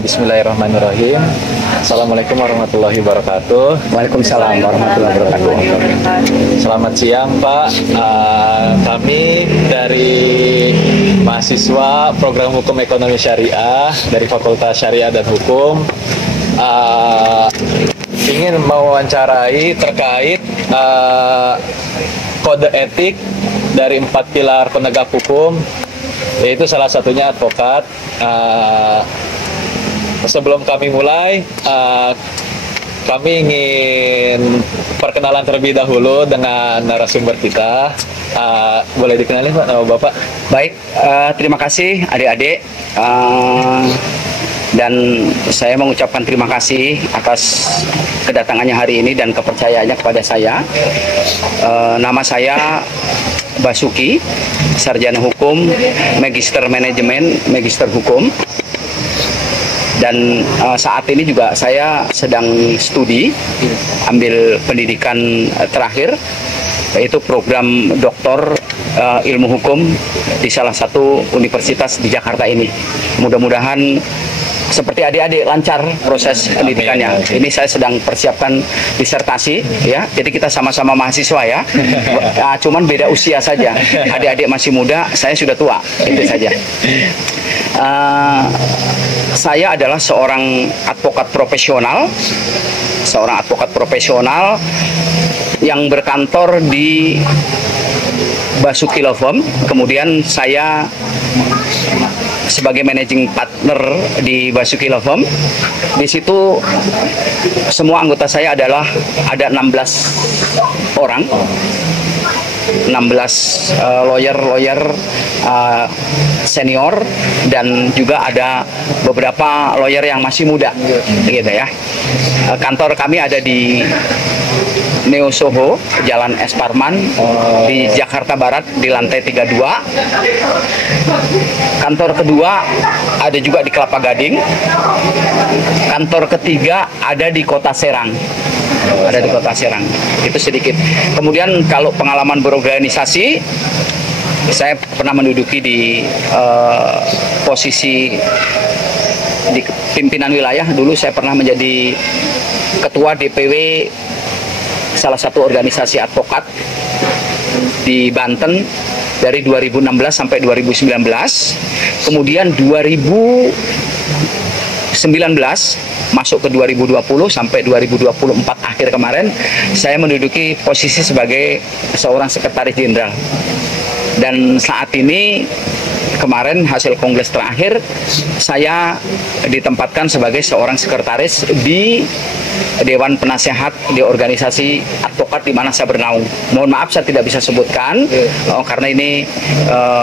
Bismillahirrahmanirrahim. Assalamualaikum warahmatullahi wabarakatuh. Waalaikumsalam warahmatullahi wabarakatuh. Selamat siang Pak. Kami dari mahasiswa program hukum ekonomi syariah dari Fakultas Syariah dan Hukum ingin mewawancarai terkait kode etik dari 4 pilar penegak hukum, yaitu salah satunya advokat. Sebelum kami mulai, kami ingin perkenalan terlebih dahulu dengan narasumber kita. Boleh dikenalin Pak, nama Bapak? Baik, terima kasih adik-adik. Dan saya mengucapkan terima kasih atas kedatangannya hari ini dan kepercayaannya kepada saya. Nama saya Basuki, sarjana hukum, magister manajemen, magister hukum. Dan saat ini juga saya sedang studi, ambil pendidikan terakhir, yaitu program doktor ilmu hukum di salah satu universitas di Jakarta ini. Mudah-mudahan seperti adik-adik lancar proses pendidikannya. Ini saya sedang persiapkan disertasi, ya. Jadi kita sama-sama mahasiswa ya. Cuman beda usia saja. Adik-adik masih muda, saya sudah tua. Itu saja. Saya adalah seorang advokat profesional yang berkantor di Basuki Law Firm. Kemudian saya sebagai managing partner di Basuki Law Firm. Di situ semua anggota saya adalah ada 16 orang. 16 lawyer senior, dan juga ada beberapa lawyer yang masih muda, gitu ya. Kantor kami ada di Neo Soho, Jalan Es Parman, di Jakarta Barat, di lantai 32. Kantor kedua ada juga di Kelapa Gading. Kantor ketiga ada di Kota Serang. Itu sedikit. Kemudian kalau pengalaman berorganisasi, saya pernah menduduki di posisi di pimpinan wilayah. Dulu saya pernah menjadi ketua DPW salah satu organisasi advokat di Banten dari 2016 sampai 2019. Kemudian 2019 masuk ke 2020 sampai 2024 akhir kemarin, saya menduduki posisi sebagai seorang sekretaris jenderal. Dan saat ini, kemarin hasil kongres terakhir, saya ditempatkan sebagai seorang sekretaris di Dewan Penasehat di organisasi advokat di mana saya bernaung. Mohon maaf saya tidak bisa sebutkan karena ini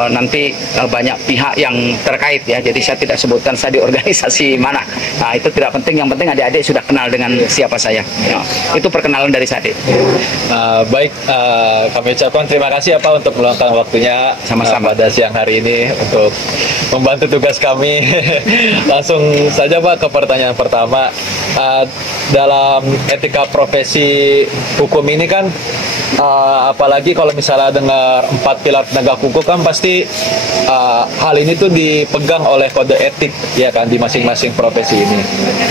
nanti banyak pihak yang terkait ya. Jadi saya tidak sebutkan saya di organisasi mana. Nah, itu tidak penting. Yang penting adik-adik sudah kenal dengan siapa saya. Ya, itu perkenalan dari saya. Baik, kami ucapkan terima kasih ya Pak untuk meluangkan waktunya sama-sama pada siang hari ini untuk membantu tugas kami. Langsung saja Pak ke pertanyaan pertama. Dalam etika profesi hukum ini kan, apalagi kalau misalnya dengar 4 pilar penegak hukum kan pasti hal ini tuh dipegang oleh kode etik ya kan di masing-masing profesi ini.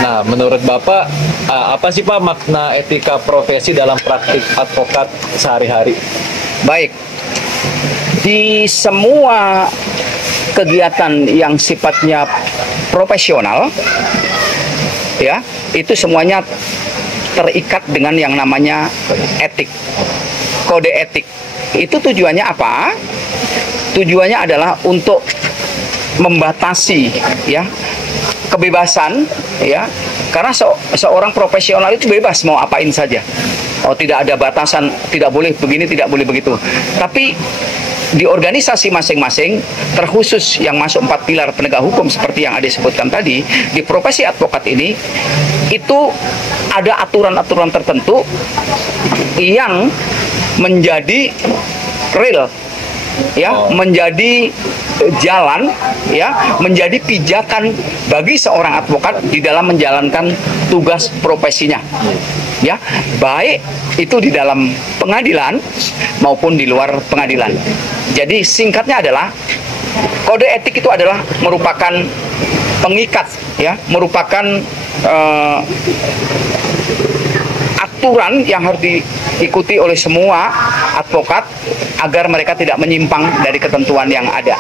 Nah, menurut Bapak apa sih Pak makna etika profesi dalam praktik advokat sehari-hari? Baik, di semua kegiatan yang sifatnya profesional ya, itu semuanya terikat dengan yang namanya etik, kode etik. Itu tujuannya apa? Tujuannya adalah untuk membatasi ya kebebasan ya, karena seorang profesional itu bebas mau apain saja. Oh, tidak ada batasan, tidak boleh begini, tidak boleh begitu. Tapi di organisasi masing-masing, terkhusus yang masuk 4 pilar penegak hukum seperti yang Ade sebutkan tadi, di profesi advokat ini itu ada aturan-aturan tertentu yang menjadi real ya, menjadi jalan ya, menjadi pijakan bagi seorang advokat di dalam menjalankan tugas profesinya ya, baik itu di dalam pengadilan maupun di luar pengadilan. Jadi singkatnya adalah kode etik itu adalah merupakan pengikat, ya, merupakan aturan yang harus diikuti oleh semua advokat agar mereka tidak menyimpang dari ketentuan yang ada.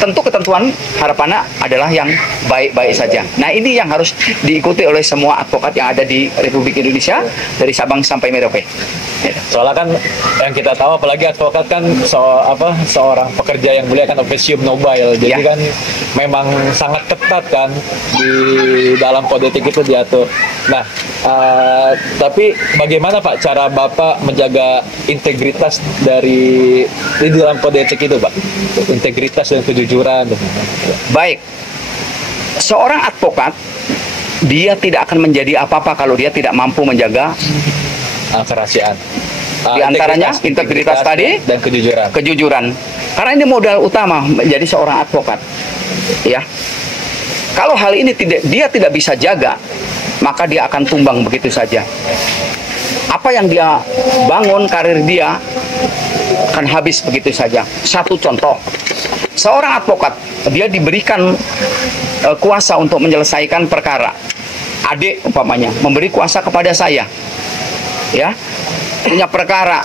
Tentu ketentuan harapannya adalah yang baik-baik saja. Nah, ini yang harus diikuti oleh semua advokat yang ada di Republik Indonesia dari Sabang sampai Merauke. Soalnya kan yang kita tahu, apalagi advokat kan seorang pekerja yang mulia kan officium nobile, jadi kan memang sangat ketat kan di dalam kode etik itu diatur. Nah, tapi bagaimana Pak cara Bapak menjaga integritas di dalam kode etik itu, Pak? Integritas dan kejujuran. Baik, seorang advokat dia tidak akan menjadi apa-apa kalau dia tidak mampu menjaga kerahasiaan. Di antaranya integritas tadi dan kejujuran. Kejujuran. Karena ini modal utama menjadi seorang advokat. Ya. Kalau hal ini dia tidak bisa jaga, maka dia akan tumbang begitu saja. Apa yang dia bangun, karir dia akan habis begitu saja. Satu contoh, seorang advokat dia diberikan kuasa untuk menyelesaikan perkara. Adik umpamanya memberi kuasa kepada saya, ya, punya perkara,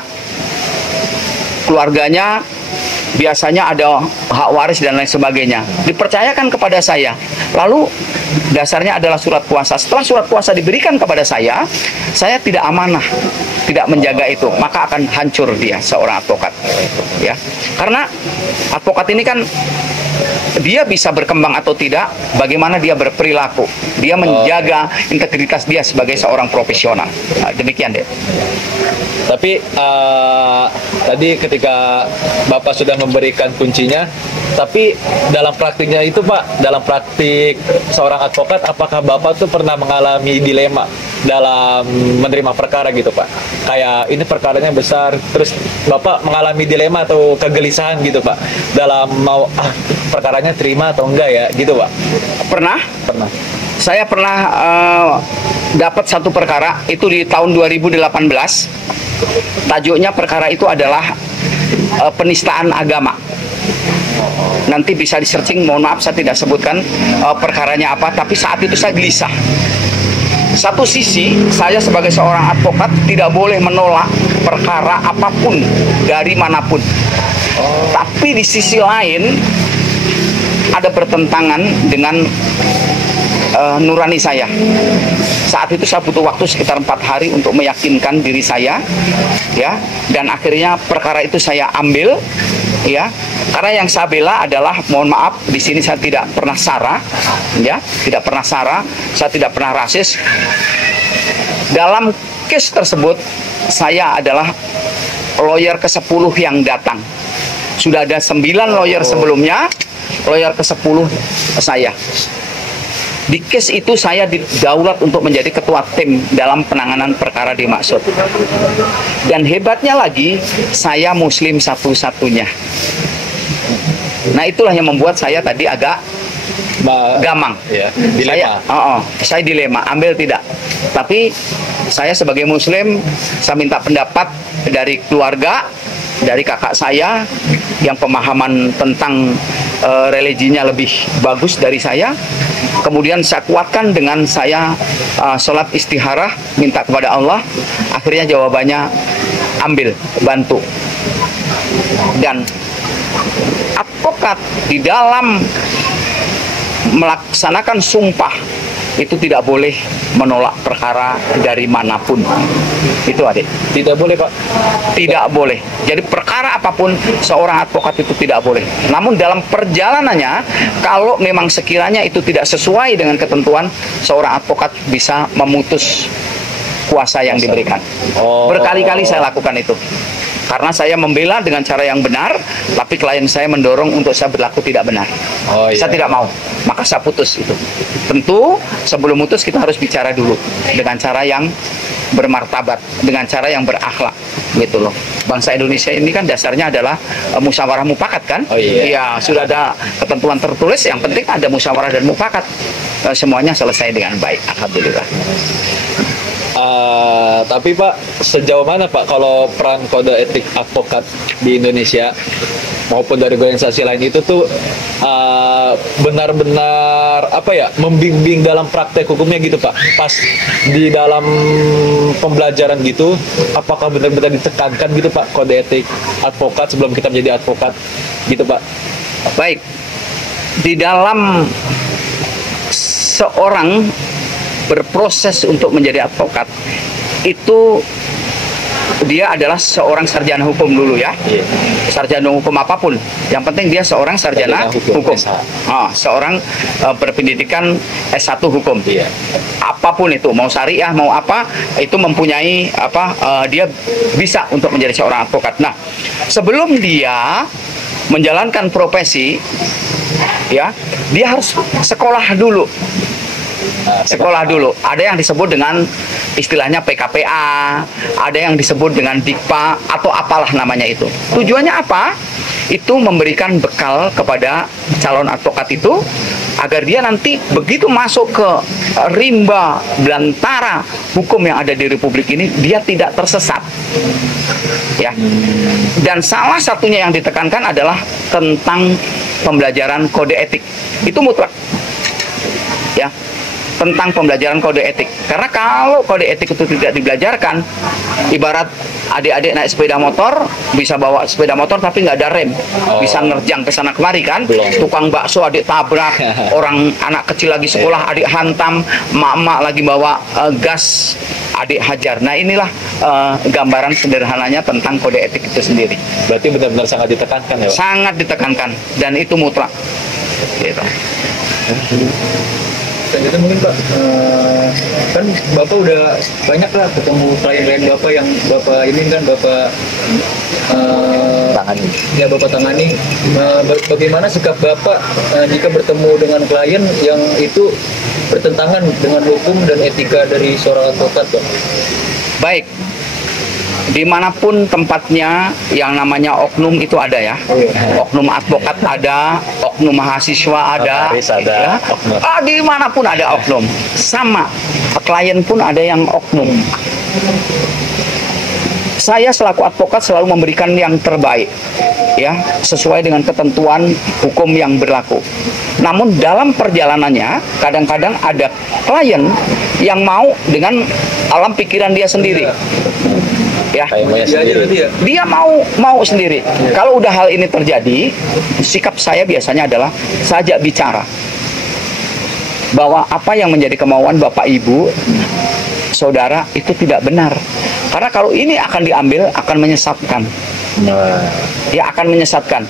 keluarganya biasanya ada hak waris dan lain sebagainya, dipercayakan kepada saya. Lalu dasarnya adalah surat kuasa. Setelah surat kuasa diberikan kepada saya tidak amanah, tidak menjaga itu, maka akan hancur dia seorang advokat, ya. Karena advokat ini kan dia bisa berkembang atau tidak, bagaimana dia berperilaku, dia menjaga integritas dia sebagai seorang profesional. Nah, demikian deh. Tapi tadi ketika Bapak sudah memberikan kuncinya, tapi dalam praktiknya itu Pak, dalam praktik seorang advokat, apakah Bapak tuh pernah mengalami dilema dalam menerima perkara gitu Pak? Kayak ini perkaranya besar, terus Bapak mengalami dilema atau kegelisahan gitu Pak, dalam mau perkaranya terima atau enggak ya gitu Pak? Pernah? Pernah. Saya pernah dapat satu perkara itu di tahun 2018. Tajuknya perkara itu adalah penistaan agama. Nanti bisa di-searching, mohon maaf saya tidak sebutkan perkaranya apa, tapi saat itu saya gelisah. Satu sisi, saya sebagai seorang advokat tidak boleh menolak perkara apapun dari manapun. Tapi di sisi lain ada bertentangan dengan nurani saya. Saat itu saya butuh waktu sekitar 4 hari untuk meyakinkan diri saya, ya, dan akhirnya perkara itu saya ambil, ya. Karena yang saya bela adalah, mohon maaf, di sini saya tidak pernah sara, ya, tidak pernah sara, saya tidak pernah rasis. Dalam case tersebut, saya adalah lawyer ke-10 yang datang. Sudah ada 9 lawyer sebelumnya, lawyer ke-10 saya. Di case itu saya didaulat untuk menjadi ketua tim dalam penanganan perkara dimaksud. Dan hebatnya lagi, saya muslim satu-satunya. Nah, itulah yang membuat saya tadi agak gamang. Ya, dilema. Saya dilema, ambil tidak. Tapi saya sebagai muslim, saya minta pendapat dari keluarga, dari kakak saya yang pemahaman tentang religinya lebih bagus dari saya. Kemudian saya kuatkan dengan saya sholat istikharah, minta kepada Allah. Akhirnya jawabannya ambil, bantu. Dan advokat di dalam melaksanakan sumpah itu tidak boleh menolak perkara dari manapun. Itu adik. Tidak boleh Pak? Tidak boleh. Jadi perkara apapun seorang advokat itu tidak boleh. Namun dalam perjalanannya, kalau memang sekiranya itu tidak sesuai dengan ketentuan, seorang advokat bisa memutus kuasa yang diberikan. Berkali-kali saya lakukan itu. Karena saya membela dengan cara yang benar, tapi klien saya mendorong untuk saya berlaku tidak benar. Saya tidak mau, maka saya putus itu. Tentu sebelum putus kita harus bicara dulu dengan cara yang bermartabat, dengan cara yang berakhlak, gitu loh. Bangsa Indonesia ini kan dasarnya adalah musyawarah mufakat kan? Ya, sudah ada ketentuan tertulis, yang penting ada musyawarah dan mufakat. Semuanya selesai dengan baik, alhamdulillah. Tapi Pak, sejauh mana Pak kalau peran kode etik advokat di Indonesia maupun dari organisasi lain itu tuh benar-benar apa ya, membimbing dalam praktek hukumnya gitu Pak. Pas di dalam pembelajaran gitu, apakah benar-benar ditekankan gitu Pak kode etik advokat sebelum kita menjadi advokat gitu Pak? Baik, di dalam seorang berproses untuk menjadi advokat itu dia adalah seorang sarjana hukum dulu ya. Iya. Sarjana hukum apapun, yang penting dia seorang sarjana hukum. Seorang berpendidikan S1 hukum. Iya. Apapun itu, mau syariah mau apa, itu mempunyai apa, dia bisa untuk menjadi seorang advokat. Nah, sebelum dia menjalankan profesi ya, dia harus sekolah dulu. Sekolah dulu. Ada yang disebut dengan istilahnya PKPA, ada yang disebut dengan DIKPA atau apalah namanya itu. Tujuannya apa? Itu memberikan bekal kepada calon advokat itu agar dia nanti begitu masuk ke rimba belantara hukum yang ada di Republik ini, dia tidak tersesat. Ya. Dan salah satunya yang ditekankan adalah tentang pembelajaran kode etik. Itu mutlak. Ya. Tentang pembelajaran kode etik. Karena kalau kode etik itu tidak dibelajarkan, ibarat adik-adik naik sepeda motor, bisa bawa sepeda motor tapi nggak ada rem, bisa nerjang ke sana kemari kan. Tukang bakso adik tabrak, orang anak kecil lagi sekolah adik hantam, mak-mak lagi bawa gas adik hajar. Nah, inilah gambaran sederhananya tentang kode etik itu sendiri. Berarti benar-benar sangat ditekankan ya Pak? Sangat ditekankan, dan itu mutlak gitu. Selanjutnya mungkin Pak, kan Bapak udah banyak lah ketemu klien-klien Bapak yang Bapak ini kan Bapak Tangani. ya Bapak tangani. Bagaimana sikap Bapak jika bertemu dengan klien yang itu bertentangan dengan hukum dan etika dari seorang advokat Pak? Baik, dimanapun tempatnya yang namanya oknum itu ada ya. Oknum advokat ada, oknum mahasiswa ada, Notaris ada, ya. oknum. Dimanapun ada oknum. Sama, klien pun ada yang oknum. Saya selaku advokat selalu memberikan yang terbaik, ya, sesuai dengan ketentuan hukum yang berlaku. Namun dalam perjalanannya, kadang-kadang ada klien yang mau dengan alam pikiran dia sendiri. Ya, dia mau sendiri. Kalau udah hal ini terjadi, sikap saya biasanya adalah sajak bicara bahwa apa yang menjadi kemauan Bapak Ibu saudara itu tidak benar, karena kalau ini akan diambil akan menyesatkan. Ya, akan menyesatkan.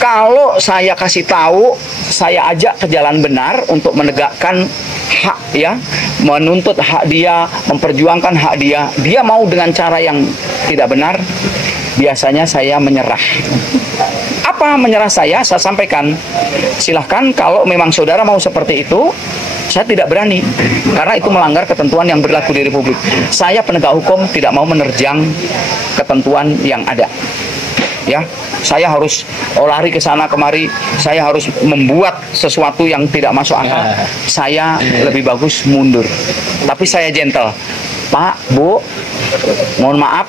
Kalau saya kasih tahu, saya ajak ke jalan benar untuk menegakkan hak, ya, menuntut hak dia, memperjuangkan hak dia, dia mau dengan cara yang tidak benar, biasanya saya menyerah. Apa menyerah saya sampaikan, silahkan kalau memang saudara mau seperti itu, saya tidak berani, karena itu melanggar ketentuan yang berlaku di Republik. Saya penegak hukum tidak mau menerjang ketentuan yang ada. Ya, saya harus lari ke sana kemari, saya harus membuat sesuatu yang tidak masuk akal. Saya lebih bagus mundur. Tapi saya gentle. Pak, Bu, mohon maaf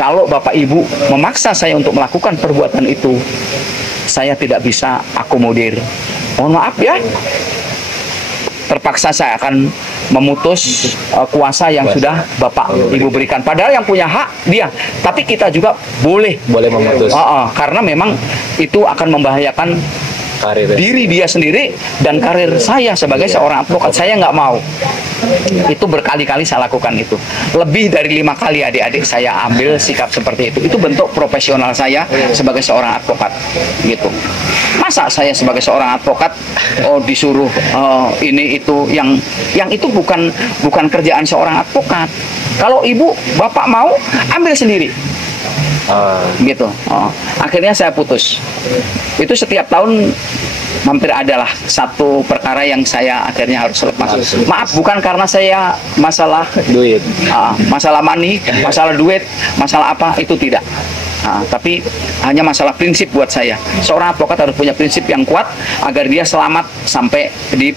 kalau Bapak Ibu memaksa saya untuk melakukan perbuatan itu, saya tidak bisa akomodir. Mohon maaf ya. Terpaksa saya akan memutus kuasa yang sudah Bapak Ibu berikan. Padahal yang punya hak dia, tapi kita juga boleh memutus. Karena memang itu akan membahayakan karir diri dia sendiri dan karir saya sebagai seorang advokat. Saya nggak mau. Itu berkali-kali saya lakukan itu. Lebih dari 5 kali adik-adik saya ambil sikap seperti itu. Itu bentuk profesional saya sebagai seorang advokat. Gitu. Masa saya sebagai seorang advokat disuruh ini itu yang itu bukan kerjaan seorang advokat. Kalau ibu bapak mau ambil sendiri. Gitu. Akhirnya saya putus. Itu setiap tahun hampir adalah satu perkara yang saya akhirnya harus lepas. Maaf, bukan karena saya masalah duit, masalah money, masalah duit, masalah apa, itu tidak. Tapi hanya masalah prinsip buat saya. Seorang advokat harus punya prinsip yang kuat agar dia selamat sampai di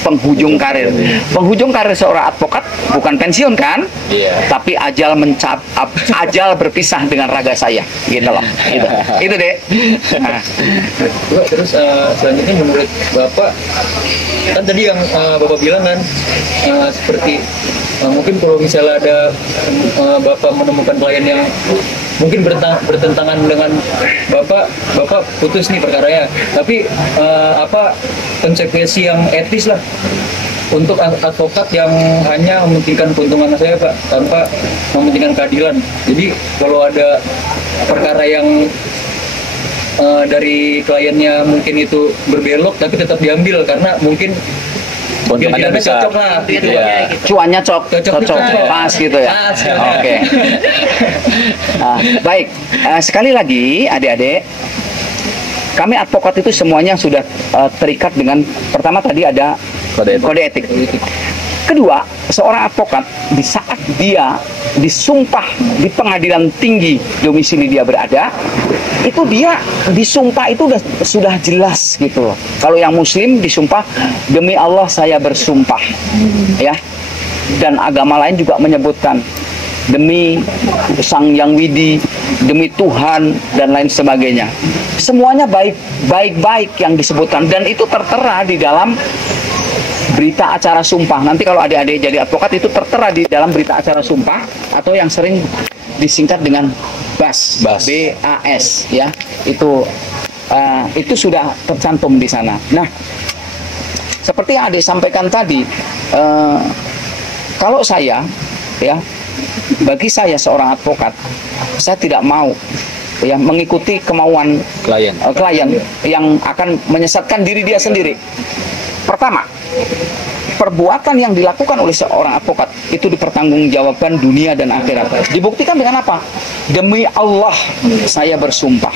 penghujung karir. Penghujung karir seorang advokat bukan pensiun kan? Iya. Tapi ajal berpisah dengan raga saya, gitu loh. Gitu. Itu deh. Nah, Pak, terus selanjutnya menurut Bapak, kan tadi yang Bapak bilang kan seperti mungkin kalau misalnya ada Bapak menemukan klien yang mungkin bertentangan dengan Bapak putus nih perkaranya, tapi apa konsekuensi yang etis lah untuk advokat yang hanya mementingkan keuntungan saya Pak, tanpa mementingkan keadilan. Jadi kalau ada perkara yang dari kliennya mungkin itu berbelok tapi tetap diambil karena mungkin biar Keuntungannya kita besar. cocok lah gitu. Iya. cuannya Cocok. pas gitu ya. Pas, ya. Oke. Nah, baik. Sekali lagi, adik-adik, kami advokat itu semuanya sudah terikat dengan pertama tadi ada Kode etik. kode etik. Kedua, seorang advokat di saat dia disumpah di pengadilan tinggi domisili dia berada, itu dia disumpah itu sudah jelas gitu loh. Kalau yang muslim disumpah demi Allah saya bersumpah, ya. Dan agama lain juga menyebutkan demi Sang Yang Widi, demi Tuhan dan lain sebagainya. Semuanya baik yang disebutkan dan itu tertera di dalam berita acara sumpah. Nanti kalau adik-adik jadi advokat itu tertera di dalam berita acara sumpah atau yang sering disingkat dengan BAS, BAS ya. Itu sudah tercantum di sana. Nah, seperti yang adik sampaikan tadi, kalau saya ya, bagi saya seorang advokat, saya tidak mau ya mengikuti kemauan Klien. klien yang akan menyesatkan diri dia sendiri. Pertama, perbuatan yang dilakukan oleh seorang advokat itu dipertanggungjawabkan dunia dan akhirat. Dibuktikan dengan apa? Demi Allah saya bersumpah,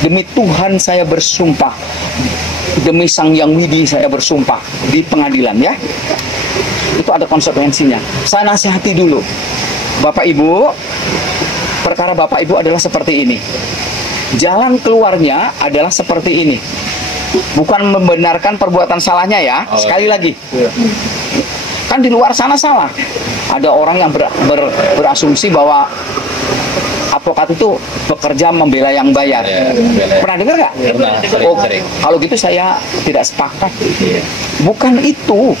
demi Tuhan saya bersumpah, demi Sang Yang Widi saya bersumpah di pengadilan ya. Itu ada konsekuensinya. Saya nasihati dulu, Bapak Ibu, perkara Bapak Ibu adalah seperti ini. Jalan keluarnya adalah seperti ini. Bukan membenarkan perbuatan salahnya ya. Sekali lagi, kan di luar sana salah. Ada orang yang berasumsi bahwa advokat itu bekerja membela yang bayar. Ya, Pernah dengar nggak? Pernah, sering. Kalau gitu saya tidak sepakat. Bukan itu.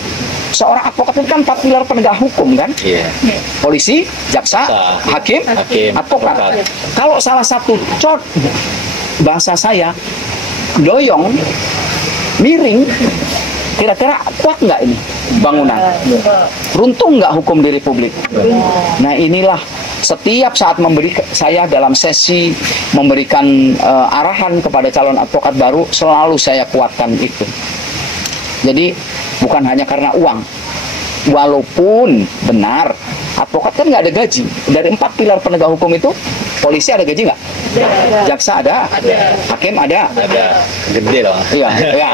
Seorang advokat itu kan 4 pilar penegak hukum kan? Iya. Polisi, jaksa, hakim, advokat. Kalau salah satu bahasa saya doyong, miring, kira-kira kuat nggak ini bangunan? Runtuh nggak hukum di Republik? Nah inilah setiap saat saya dalam sesi memberikan arahan kepada calon advokat baru, selalu saya kuatkan itu. Jadi bukan hanya karena uang, walaupun benar advokat kan nggak ada gaji. Dari 4 pilar penegak hukum itu, polisi ada gaji nggak? Jaksa ada, hakim ada. Gede loh. Iya, iya.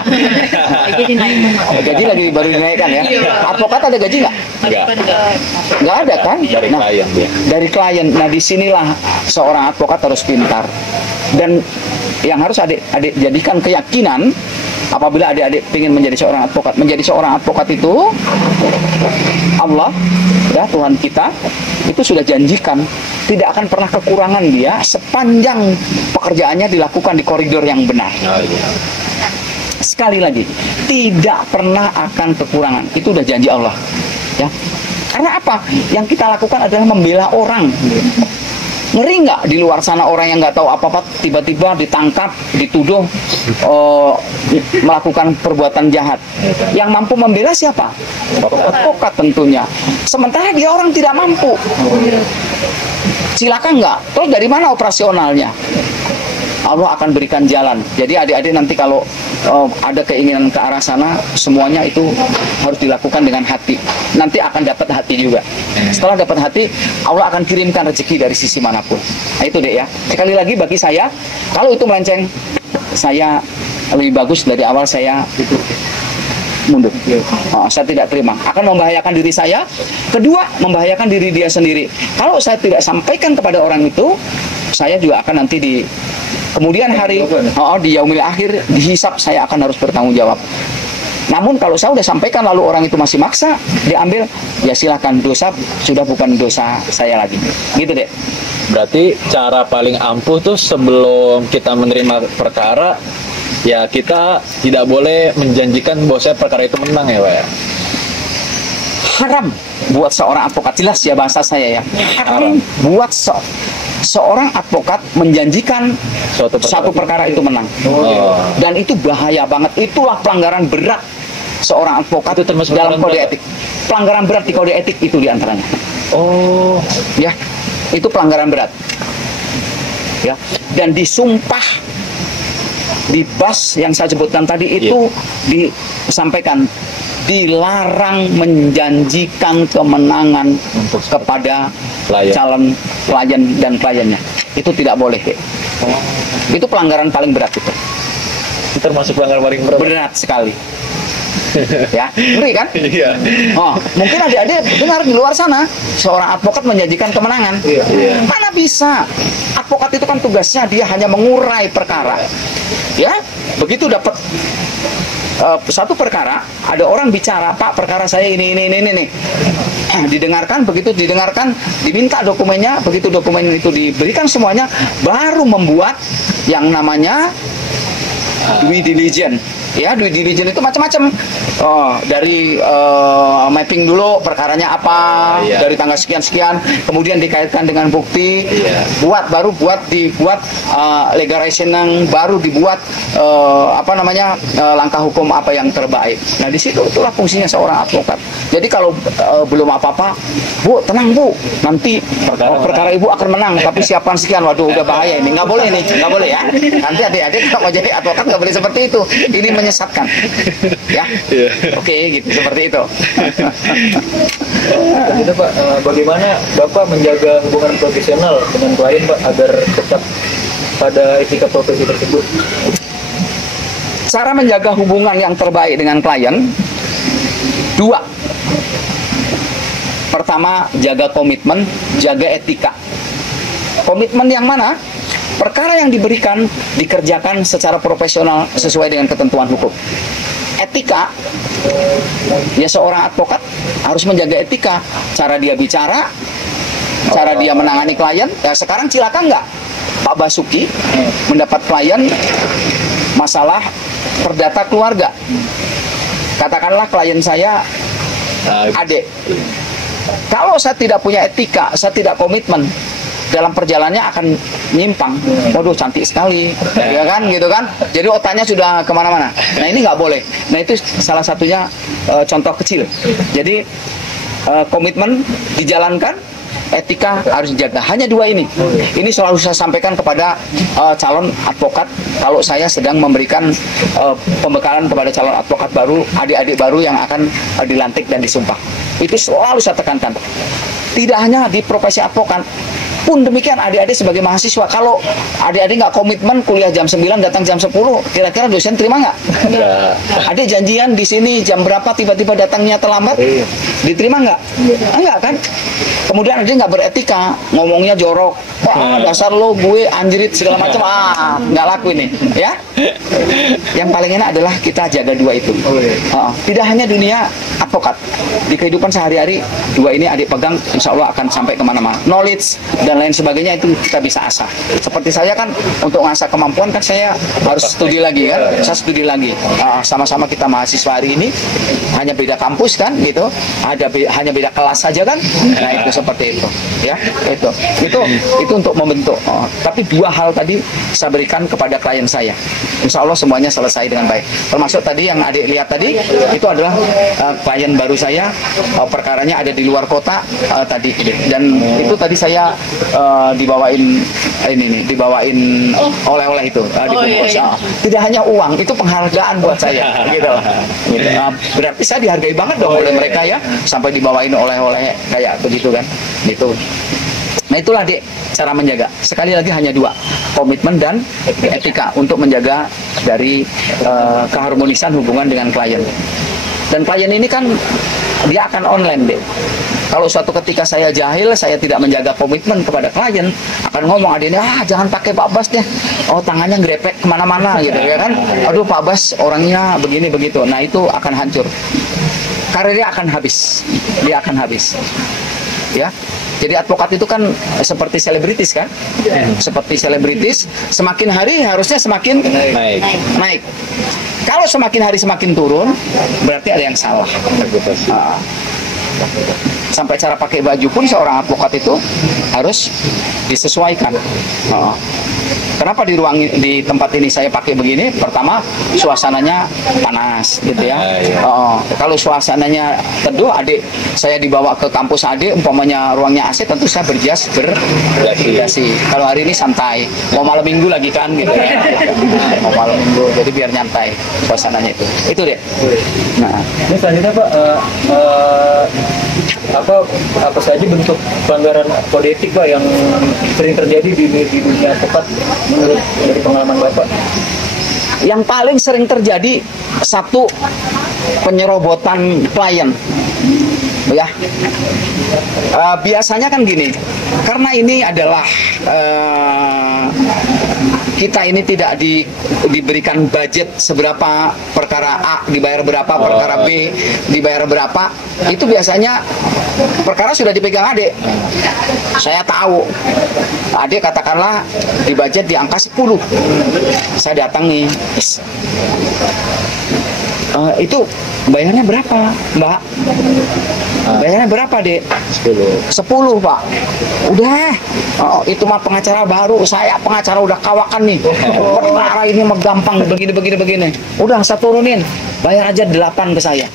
Gaji lagi baru dinaikkan ya. Advokat ada gaji nggak? Nggak ada kan? Dari Nah, klien ya. dari klien. Nah, disinilah seorang advokat harus pintar. Dan yang harus adik-adik jadikan keyakinan apabila adik-adik ingin menjadi seorang advokat. Menjadi seorang advokat itu Allah, ya Tuhan kita, itu sudah janjikan tidak akan pernah kekurangan dia sepanjang pekerjaannya dilakukan di koridor yang benar. Sekali lagi, tidak pernah akan kekurangan. Itu udah janji Allah. Ya. Karena apa? Yang kita lakukan adalah membela orang. Ngeri nggak di luar sana orang yang nggak tahu apa-apa tiba-tiba ditangkap, dituduh melakukan perbuatan jahat. Yang mampu membela siapa? Advokat tentunya. Sementara dia orang tidak mampu. Silakan nggak? Terus dari mana operasionalnya? Allah akan berikan jalan. Jadi adik-adik nanti kalau ada keinginan ke arah sana, semuanya itu harus dilakukan dengan hati. Nanti akan dapat hati juga. Setelah dapat hati, Allah akan kirimkan rezeki dari sisi manapun. Nah, itu deh ya. Sekali lagi bagi saya, kalau itu melenceng, saya lebih bagus dari awal saya mundur. Saya tidak terima. Akan membahayakan diri saya. Kedua, membahayakan diri dia sendiri. Kalau saya tidak sampaikan kepada orang itu, saya juga akan nanti di kemudian hari di yaumil akhir dihisap, saya akan harus bertanggung jawab. Namun kalau saya udah sampaikan lalu orang itu masih maksa diambil, ya silakan, dosa sudah bukan dosa saya lagi. Gitu deh. Berarti cara paling ampuh tuh sebelum kita menerima perkara, ya kita tidak boleh menjanjikan bahwa perkara itu menang ya Pak ya. Haram buat seorang advokat, jelas ya bahasa saya ya. Haram buat seorang advokat menjanjikan satu perkara itu menang. Dan itu bahaya banget. Itulah pelanggaran berat seorang advokat Itu termasuk dalam kode pelanggaran etik. Pelanggaran berat di kode etik itu diantaranya. Oh, Ya, itu pelanggaran berat. Ya, dan disumpah di bas yang saya sebutkan tadi itu disampaikan dilarang menjanjikan kemenangan kepada calon klien dan kliennya. Itu tidak boleh. Itu pelanggaran paling berat itu. itu termasuk pelanggaran paling berat. Berat sekali. Ya, ngeri kan? Iya. Oh, mungkin adik-adik dengar di luar sana seorang advokat menjanjikan kemenangan. Iya. Mana bisa? Advokat itu kan tugasnya dia hanya mengurai perkara. Ya, begitu dapat satu perkara, ada orang bicara, Pak, perkara saya ini nih. Didengarkan, begitu didengarkan, diminta dokumennya, begitu dokumen itu diberikan semuanya, baru membuat yang namanya due diligence. Ya, due diligence itu macam-macam. Dari mapping dulu perkaranya apa, dari tanggal sekian-sekian, kemudian dikaitkan dengan bukti, dibuat legalization yang baru, dibuat langkah hukum apa yang terbaik. Nah, di situ itulah fungsinya seorang advokat. Jadi kalau belum apa-apa, Bu, tenang Bu, nanti perkara Ibu akan menang, tapi siapkan sekian. Waduh, udah bahaya ini, nggak boleh nih, nggak boleh ya. Nanti adik-adik kalau mau jadi advokat nggak boleh seperti itu. Ini menyesatkan, ya. Oke, gitu, seperti itu. Gitu Pak, bagaimana Bapak menjaga hubungan profesional dengan klien Pak agar tetap pada etika profesi tersebut? Cara menjaga hubungan yang terbaik dengan klien, dua. Pertama, jaga komitmen, jaga etika. Komitmen yang mana? Perkara yang diberikan dikerjakan secara profesional sesuai dengan ketentuan hukum. Etika, ya seorang advokat harus menjaga etika. Cara dia bicara, cara dia menangani klien. Ya sekarang cilaka nggak? Pak Basuki mendapat klien masalah perdata keluarga. Katakanlah klien saya adik. Kalau saya tidak punya etika, saya tidak komitmen, dalam perjalanannya akan nyimpang. Waduh, cantik sekali, ya kan, gitu kan. Jadi otaknya sudah kemana-mana. Nah, ini nggak boleh. Nah, itu salah satunya contoh kecil. Jadi komitmen dijalankan, etika harus dijaga. Hanya dua ini. Ini selalu saya sampaikan kepada calon advokat kalau saya sedang memberikan pembekalan kepada calon advokat baru, adik-adik baru yang akan dilantik dan disumpah. Itu selalu saya tekankan. Tidak hanya di profesi advokat, pun demikian adik-adik sebagai mahasiswa. Kalau adik-adik nggak komitmen kuliah jam 9 datang jam 10, kira-kira dosen terima nggak? Adik janjian di sini jam berapa, tiba-tiba datangnya terlambat, diterima nggak? Enggak kan? Kemudian adik nggak beretika, ngomongnya jorok, wah dasar lo, gue anjrit segala macam, nggak laku ini, ya. Yang paling enak adalah kita jaga dua itu. Tidak hanya dunia advokat, di kehidupan sehari-hari dua ini adik pegang, insya Allah akan sampai kemana-mana. Knowledge dan lain sebagainya itu kita bisa asah. Seperti saya kan untuk mengasah kemampuan kan saya harus studi lagi kan, saya studi lagi. Sama-sama kita mahasiswa hari ini, hanya beda kampus kan, gitu. Hanya beda kelas saja kan. Nah itu seperti itu, ya. Itu untuk membentuk. Tapi dua hal tadi saya berikan kepada klien saya. Insya Allah semuanya selesai dengan baik. Termasuk tadi yang adik lihat tadi, itu adalah klien baru saya, perkaranya ada di luar kota tadi. Dan itu tadi saya dibawain oleh-oleh itu dibungkus. Tidak hanya uang, itu penghargaan buat saya, gitu. Berarti saya dihargai banget dong oleh mereka ya, sampai dibawain oleh-oleh kayak begitu kan, gitu. Nah itulah Dek, cara menjaga. Sekali lagi hanya dua, komitmen dan etika untuk menjaga dari keharmonisan hubungan dengan klien. Dan klien ini kan dia akan online Dek. Kalau suatu ketika saya jahil, saya tidak menjaga komitmen kepada klien, akan ngomong adiknya, jangan pakai Pak Bas deh, oh tangannya ngerepek kemana-mana gitu ya kan, aduh Pak Bas orangnya begini begitu. Nah itu akan hancur, karirnya akan habis, dia akan habis ya. Jadi advokat itu kan seperti selebritis kan, seperti selebritis, semakin hari harusnya semakin naik. Kalau semakin hari semakin turun, berarti ada yang salah. Sampai cara pakai baju pun seorang advokat itu harus disesuaikan. Kenapa di tempat ini saya pakai begini? Pertama, suasananya panas gitu ya. Kalau suasananya teduh, adik saya dibawa ke kampus adik, umpamanya ruangnya AC, tentu saya berjas berdasi. Kalau hari ini santai, mau malam minggu lagi kan gitu ya. Mau malam minggu, jadi biar nyantai suasananya itu. Itu deh. Nah, ini selanjutnya Pak, apa saja bentuk pelanggaran kode etik Pak yang sering terjadi di dunia advokat menurut dari pengalaman Bapak? Yang paling sering terjadi satu, penyerobotan klien ya. Biasanya kan gini, karena ini adalah kita ini tidak diberikan budget seberapa, perkara A dibayar berapa, perkara B dibayar berapa. Itu biasanya perkara sudah dipegang adik. Saya tahu adik katakanlah di budget di angka 10. Saya datangi, itu bayarnya berapa Mbak? Bayarnya berapa dek? 10 Pak. Udah, itu mah pengacara baru, saya pengacara udah kawakan nih. Perkara ini mah gampang, begini. Udah saya turunin, bayar aja 8 ke saya.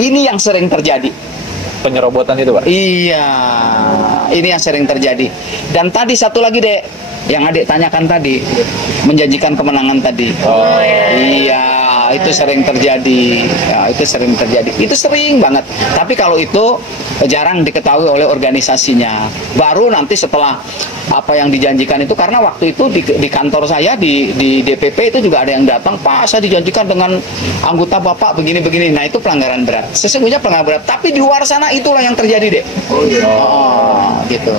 Ini yang sering terjadi. Penyerobotan itu Pak? Iya, ini yang sering terjadi. Dan tadi satu lagi dek, yang adik tanyakan tadi, menjanjikan kemenangan tadi. Iya, itu sering terjadi. Ya, itu sering terjadi. Itu sering banget. Tapi kalau itu jarang diketahui oleh organisasinya. Baru nanti setelah apa yang dijanjikan itu, karena waktu itu di kantor saya di DPP itu juga ada yang datang, Pak saya dijanjikan dengan anggota Bapak begini-begini. Nah itu pelanggaran berat. Sesungguhnya pelanggaran berat. Tapi di luar sana itulah yang terjadi deh. Gitu.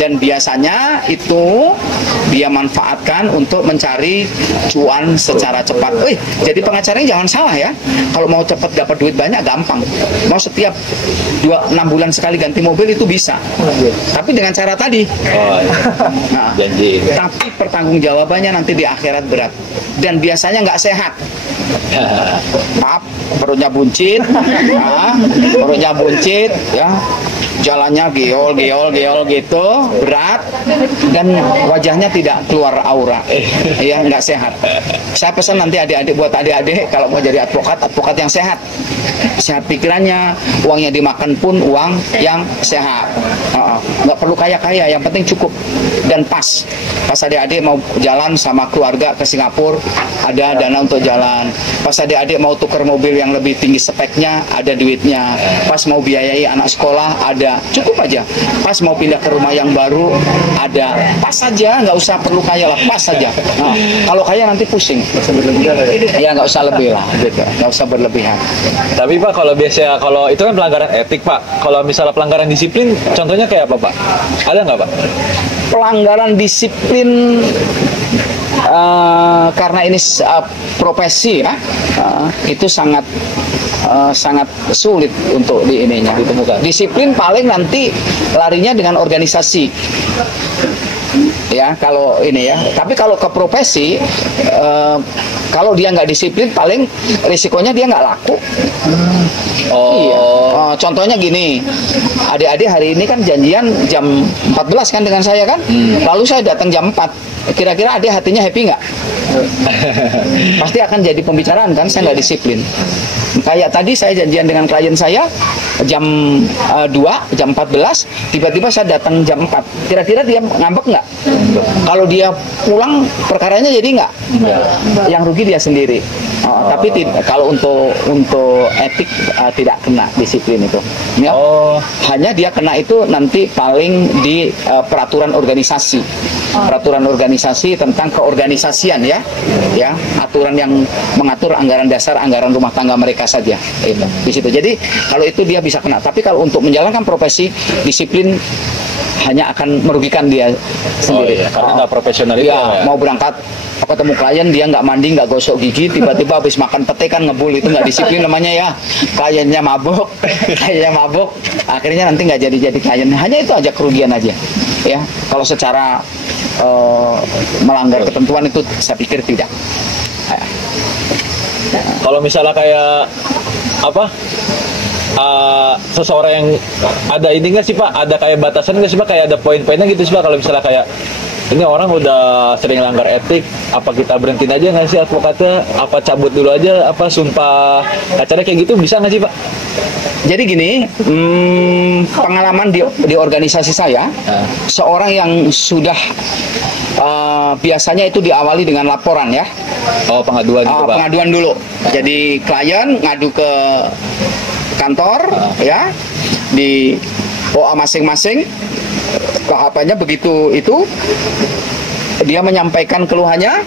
Dan biasanya itu dia manfaatkan untuk mencari cuan secara cepat. Jadi pengacaranya jangan salah ya. Kalau mau cepat dapat duit banyak gampang. Mau setiap 6 bulan sekali ganti mobil itu bisa. Tapi dengan cara tadi. Nah, janji. Tapi pertanggungjawabannya nanti di akhirat berat. Dan biasanya nggak sehat. Maaf, perutnya buncit, ya. Jalannya geol gitu, berat, dan wajahnya tidak keluar aura, ya nggak sehat. Saya pesan nanti adik-adik, buat adik-adik kalau mau jadi advokat yang sehat pikirannya, uangnya dimakan pun uang yang sehat. Nggak perlu kaya-kaya, yang penting cukup dan pas adik-adik mau jalan sama keluarga ke Singapura, ada dana untuk jalan. Pas adik-adik mau tukar mobil yang lebih tinggi speknya, ada duitnya. Pas mau biayai anak sekolah, ada, cukup aja. Pas mau pindah ke rumah yang baru, ada. Pas saja, nggak usah perlu kaya lah, pas saja. Kalau kaya nanti pusing. Ya nggak usah lebih lah, gitu. Nggak usah berlebihan. Tapi Pak, kalau itu kan pelanggaran etik Pak. Kalau misalnya pelanggaran disiplin, contohnya kayak apa Pak? Ada nggak Pak? Pelanggaran disiplin karena ini profesi ya, itu sangat sulit untuk ditemukan. Disiplin paling nanti larinya dengan organisasi. Ya kalau ini ya, tapi kalau ke profesi, kalau dia nggak disiplin, paling risikonya dia nggak laku. Iya. Contohnya gini, adik-adik hari ini kan janjian jam 14 kan dengan saya kan, lalu saya datang jam 4. Kira-kira adik hatinya happy nggak? Pasti akan jadi pembicaraan kan, saya nggak disiplin. Kayak tadi saya janjian dengan klien saya jam 2, jam 14, tiba-tiba saya datang jam 4. Kira-kira dia ngambek nggak? Kalau dia pulang, perkaranya jadi nggak? Yang rugi dia sendiri. Tapi kalau untuk etik tidak kena disiplin itu. Ya. Hanya dia kena itu nanti paling di peraturan organisasi. Peraturan organisasi tentang keorganisasian ya. peraturan yang mengatur anggaran dasar, anggaran rumah tangga mereka saja. Itu di situ. Jadi kalau itu dia bisa kena. Tapi kalau untuk menjalankan profesi, disiplin hanya akan merugikan dia sendiri. Karena nggak profesional itu. Ya, mau berangkat ketemu klien dia nggak mandi, nggak gosok gigi, tiba-tiba habis makan pete kan ngebul, itu nggak disiplin namanya ya. Kliennya mabuk, akhirnya nanti nggak jadi klien. Hanya itu aja, kerugian aja. Ya, kalau secara melanggar ketentuan itu saya pikir tidak. Kalau misalnya kayak apa? Seseorang yang ada ini nggak sih Pak? Ada kayak batasan nggak sih Pak? Kayak ada poin-poinnya gitu sih Pak? Kalau misalnya kayak ini orang udah sering langgar etik, apa kita berhentiin aja nggak sih advokatnya? Apa cabut dulu aja? Apa sumpah acara kayak gitu bisa nggak sih Pak? Jadi gini, pengalaman di organisasi saya, seorang yang sudah biasanya itu diawali dengan laporan ya. Oh, pengaduan gitu Pak? Pengaduan dulu. Jadi klien ngadu ke kantor ya, di OA masing-masing, apa-apanya begitu itu dia menyampaikan keluhannya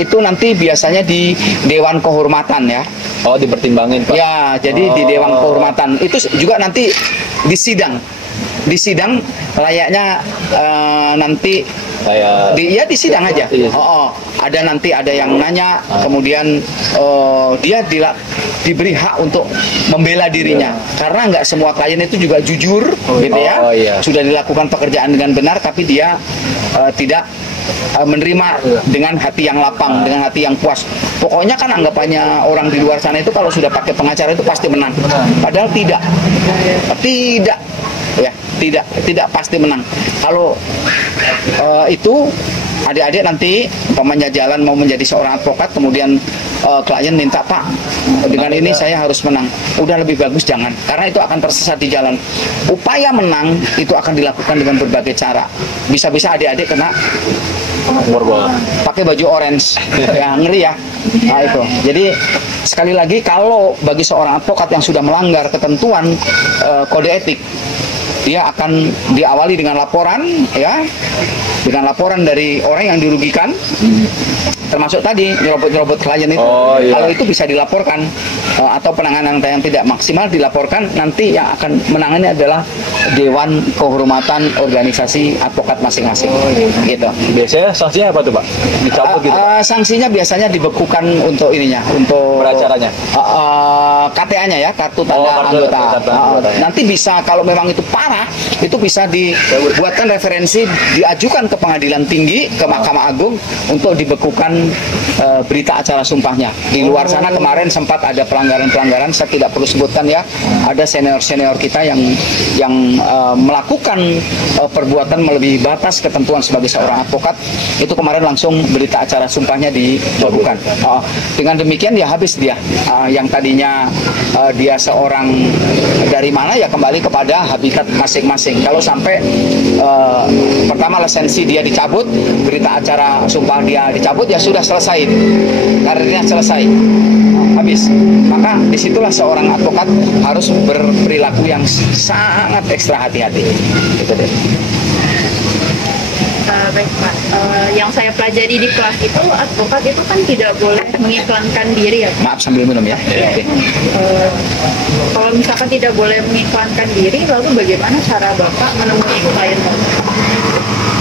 itu nanti biasanya di Dewan Kehormatan ya. Oh, dipertimbangin Pak? Ya, jadi di Dewan Kehormatan itu juga nanti di sidang layaknya nanti kayak di sidang aja. Ada yang nanya, kemudian dia diberi hak untuk membela dirinya, karena nggak semua klien itu juga jujur, gitu ya. Sudah dilakukan pekerjaan dengan benar, tapi dia tidak menerima dengan hati yang lapang, dengan hati yang puas. Pokoknya kan anggapannya orang di luar sana itu kalau sudah pakai pengacara itu pasti menang. Padahal tidak ya, tidak pasti menang. Kalau itu adik-adik nanti umpamanya jalan mau menjadi seorang advokat, kemudian klien minta, Pak, dengan ini saya harus menang. Udah lebih bagus jangan, karena itu akan tersesat di jalan. Upaya menang itu akan dilakukan dengan berbagai cara. Bisa-bisa adik-adik kena pakai baju orange, ya ngeri ya. Nah itu. Jadi sekali lagi, kalau bagi seorang advokat yang sudah melanggar ketentuan kode etik, dia akan diawali dengan laporan ya, dengan laporan dari orang yang dirugikan, termasuk tadi nyerobot klien itu. Kalau itu bisa dilaporkan, atau penanganan yang tidak maksimal dilaporkan, nanti yang akan menangani adalah Dewan Kehormatan organisasi advokat masing-masing. Gitu. Biasanya sanksinya apa tuh Pak? Dicabut gitu Pak? Sanksinya biasanya dibekukan untuk ininya, untuk beracaranya, KTA-nya ya, kartu tanda anggota. Nanti bisa, kalau memang itu parah, itu bisa dibuatkan referensi, diajukan ke pengadilan tinggi, ke Mahkamah Agung untuk dibekukan berita acara sumpahnya. Di luar sana kemarin sempat ada pelanggaran-pelanggaran, saya tidak perlu sebutkan ya. Ada senior-senior kita yang melakukan perbuatan melebihi batas ketentuan sebagai seorang advokat. Itu kemarin langsung berita acara sumpahnya dibekukan. Dengan demikian ya habis dia. Yang tadinya dia seorang dari mana, ya kembali kepada habitat masing-masing. Kalau sampai pertama lisensi dia dicabut, berita acara sumpah dia dicabut, ya sudah selesai, karirnya selesai, habis. Maka disitulah seorang advokat harus berperilaku yang sangat ekstra hati-hati. Itu deh. Baik Pak, yang saya pelajari di kelas itu, advokat itu kan tidak boleh mengiklankan diri ya Pak? Maaf sambil minum ya. Oke. Kalau misalkan tidak boleh mengiklankan diri, lalu bagaimana cara Bapak menemui klien Bapak?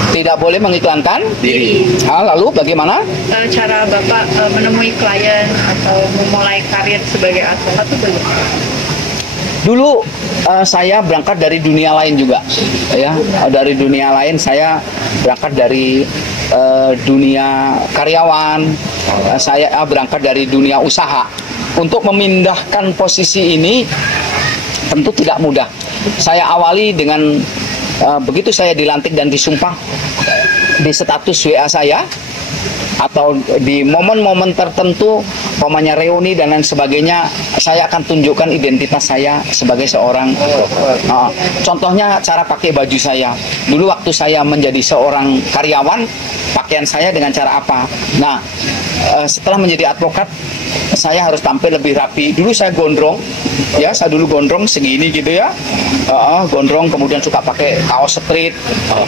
Tidak boleh mengiklankan diri. Lalu bagaimana? Cara Bapak menemui klien atau memulai karir sebagai advokat itu bagaimana? Dulu saya berangkat dari dunia lain juga, ya. Dari dunia lain saya berangkat dari dunia karyawan. Saya berangkat dari dunia usaha. Untuk memindahkan posisi ini tentu tidak mudah. Saya awali dengan begitu saya dilantik dan disumpah, di status WA saya, atau di momen-momen tertentu umpamanya reuni dan lain sebagainya, saya akan tunjukkan identitas saya sebagai seorang. Contohnya cara pakai baju saya. Dulu waktu saya menjadi seorang karyawan, pakaian saya dengan cara apa? Nah, setelah menjadi advokat, saya harus tampil lebih rapi. Dulu saya gondrong, ya, saya dulu gondrong segini gitu ya. Gondrong, kemudian suka pakai kaos street,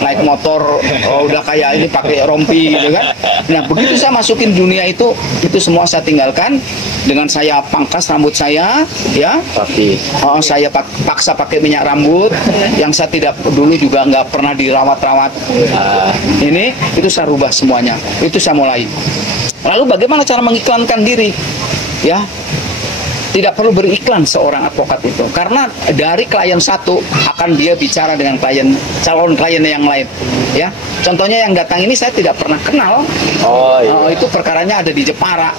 naik motor, udah kayak ini pakai rompi gitu kan. Nah, begitu saya masukin dunia itu semua saya tinggalkan dengan saya pangkas rambut saya, ya. Tapi Saya paksa pakai minyak rambut yang saya tidak dulu juga nggak pernah dirawat-rawat. Ini itu saya rubah semuanya. Itu saya mulai. Lalu bagaimana cara mengiklankan diri? Ya. Tidak perlu beriklan seorang advokat itu, karena dari klien satu akan dia bicara dengan calon klien yang lain, ya. Contohnya yang datang ini saya tidak pernah kenal. Itu perkaranya ada di Jepara.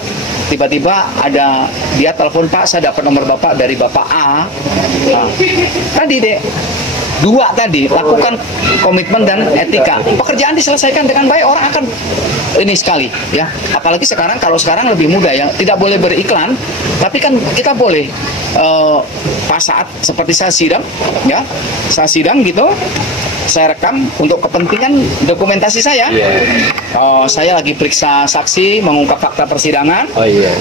Tiba-tiba ada dia telepon, Pak, saya dapat nomor Bapak dari Bapak A. Tadi deh. Dua tadi, lakukan komitmen dan etika. Pekerjaan diselesaikan dengan baik, orang akan ini sekali, ya. Apalagi sekarang, kalau sekarang lebih mudah ya, tidak boleh beriklan, tapi kan kita boleh pas saat seperti saya sidang, ya, saya sidang gitu, saya rekam untuk kepentingan dokumentasi saya. Saya lagi periksa saksi, mengungkap fakta persidangan.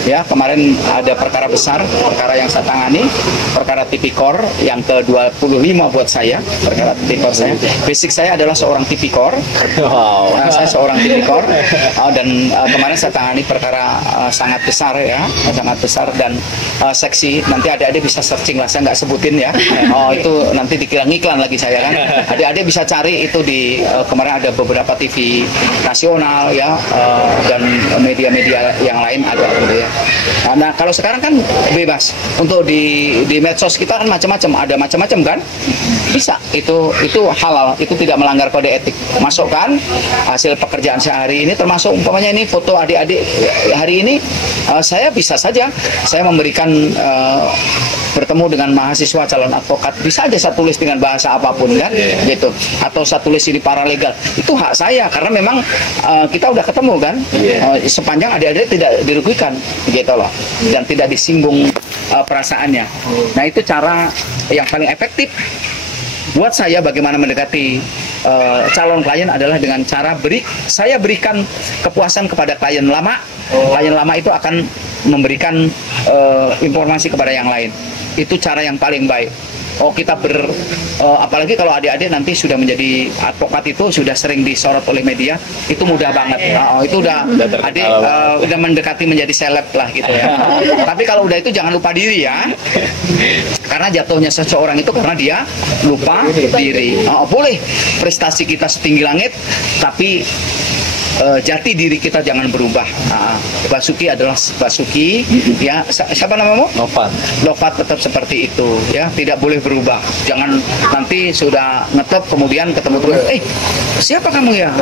Ya, kemarin ada perkara besar, perkara yang saya tangani, perkara tipikor yang ke-25 buat saya, perkara tipikor saya. Basic saya adalah seorang tipikor. Saya seorang tipikor, dan kemarin saya tangani perkara sangat besar, ya, sangat besar, dan seksi. Nanti adik-adik bisa searching lah, saya nggak sebutin ya. Itu nanti dikira ngiklan lagi saya kan. Adik-adik bisa cari itu di kemarin ada beberapa TV nasional, ya, dan media-media yang lain ada gitu ya. Nah, kalau sekarang kan bebas untuk di medsos kita kan macam-macam, ada macam-macam kan, bisa itu halal, itu tidak melanggar kode etik. Masukkan hasil pekerjaan saya hari ini, termasuk umpamanya ini foto adik-adik hari ini, saya bisa saja saya memberikan bertemu dengan mahasiswa calon advokat, bisa aja saya tulis dengan bahasa apapun kan, gitu, atau saya tulis ini paralegal, itu hak saya karena memang kita udah ketemu kan, sepanjang adik-adik tidak dirugikan gitu loh, dan tidak disinggung perasaannya. Nah, itu cara yang paling efektif buat saya bagaimana mendekati calon klien adalah dengan cara saya berikan kepuasan kepada klien lama. Klien lama itu akan memberikan informasi kepada yang lain. Itu cara yang paling baik. Kita apalagi kalau adik-adik nanti sudah menjadi advokat, itu sudah sering disorot oleh media, itu mudah banget. Itu udah adik udah mendekati menjadi seleb lah gitu ya. Tapi kalau udah itu jangan lupa diri ya. Karena jatuhnya seseorang itu karena dia lupa diri. Boleh prestasi kita setinggi langit, tapi jati diri kita jangan berubah. Basuki adalah Basuki, ya. Siapa namamu? Novat tetap seperti itu, ya. Tidak boleh berubah. Jangan nanti sudah ngetop kemudian ketemu terus, siapa kamu ya?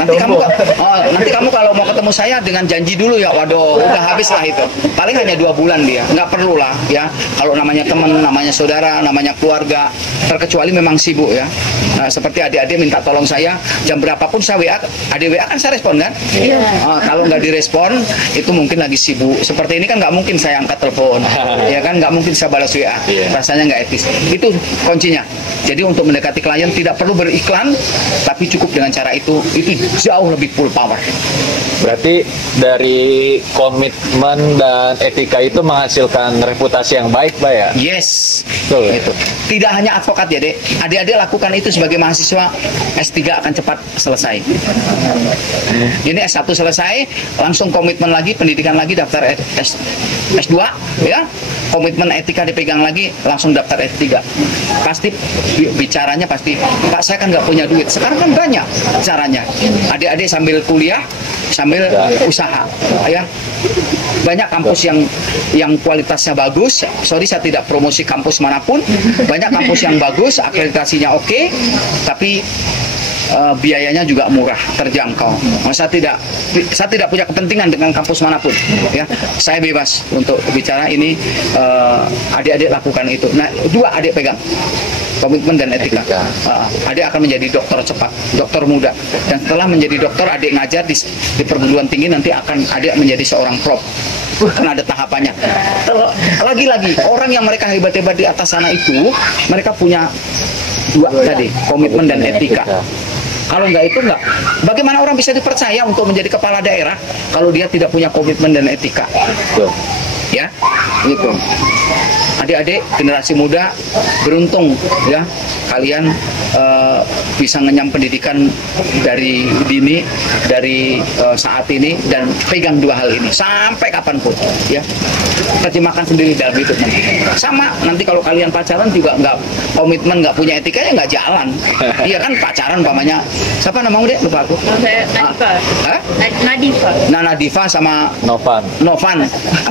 Nanti kamu kalau mau ketemu saya dengan janji dulu ya. Waduh, udah habis lah itu. Paling hanya 2 bulan dia, nggak perlu lah ya. Kalau namanya teman, namanya saudara, namanya keluarga, terkecuali memang sibuk ya. Seperti adik-adik minta tolong saya jam berapapun saya WA, adik WA kan saya respon kan? Kalau nggak direspon itu mungkin lagi sibuk. Seperti ini kan nggak mungkin saya angkat telepon, ya kan, nggak mungkin saya balas WA. Rasanya nggak etis. Itu kuncinya. Jadi untuk mendekati klien tidak perlu beriklan, tapi cukup dengan cara itu jauh lebih full power. Berarti dari komitmen dan etika itu menghasilkan reputasi yang baik, Pak ya? Yes, betul. Itu. Tidak hanya advokat ya, Dek. Adik-adik lakukan itu sebagai mahasiswa, S3 akan cepat selesai. Ini S1 selesai, langsung komitmen lagi, pendidikan lagi, daftar S2, ya. Komitmen etika dipegang lagi, langsung daftar S3. Pasti bicaranya pasti, Pak, saya kan nggak punya duit. Sekarang kan banyak caranya. Adik-adik sambil kuliah, sambil usaha, ya. Banyak kampus yang kualitasnya bagus. Sorry, saya tidak promosi kampus manapun. Banyak kampus yang bagus, akreditasinya oke, tapi biayanya juga murah, terjangkau. Saya tidak punya kepentingan dengan kampus manapun, ya. Saya bebas untuk bicara ini. Adik-adik lakukan itu. Nah, 2 adik pegang, komitmen dan etika. Adik akan menjadi dokter cepat, dokter muda, dan setelah menjadi dokter, adik ngajar di perguruan tinggi, nanti akan adik menjadi seorang prof. Kan ada tahapannya. Lagi-lagi orang yang mereka hebat-hebat di atas sana itu, mereka punya dua tadi, komitmen dan etika. Kalau nggak itu nggak. Bagaimana orang bisa dipercaya untuk menjadi kepala daerah kalau dia tidak punya komitmen dan etika? Ya, gitu. Adik-adik generasi muda beruntung ya, kalian bisa ngenyam pendidikan dari dini, dari saat ini, dan pegang dua hal ini sampai kapanpun ya. Terjemahkan sendiri dalam hidup. Sama nanti kalau kalian pacaran juga nggak komitmen, nggak punya etika, ya nggak jalan. Iya kan, pacaran umpamanya siapa namamu deh, lupa aku. Saya Nadifa. Hah? Nadifa. Nadifa sama Novan.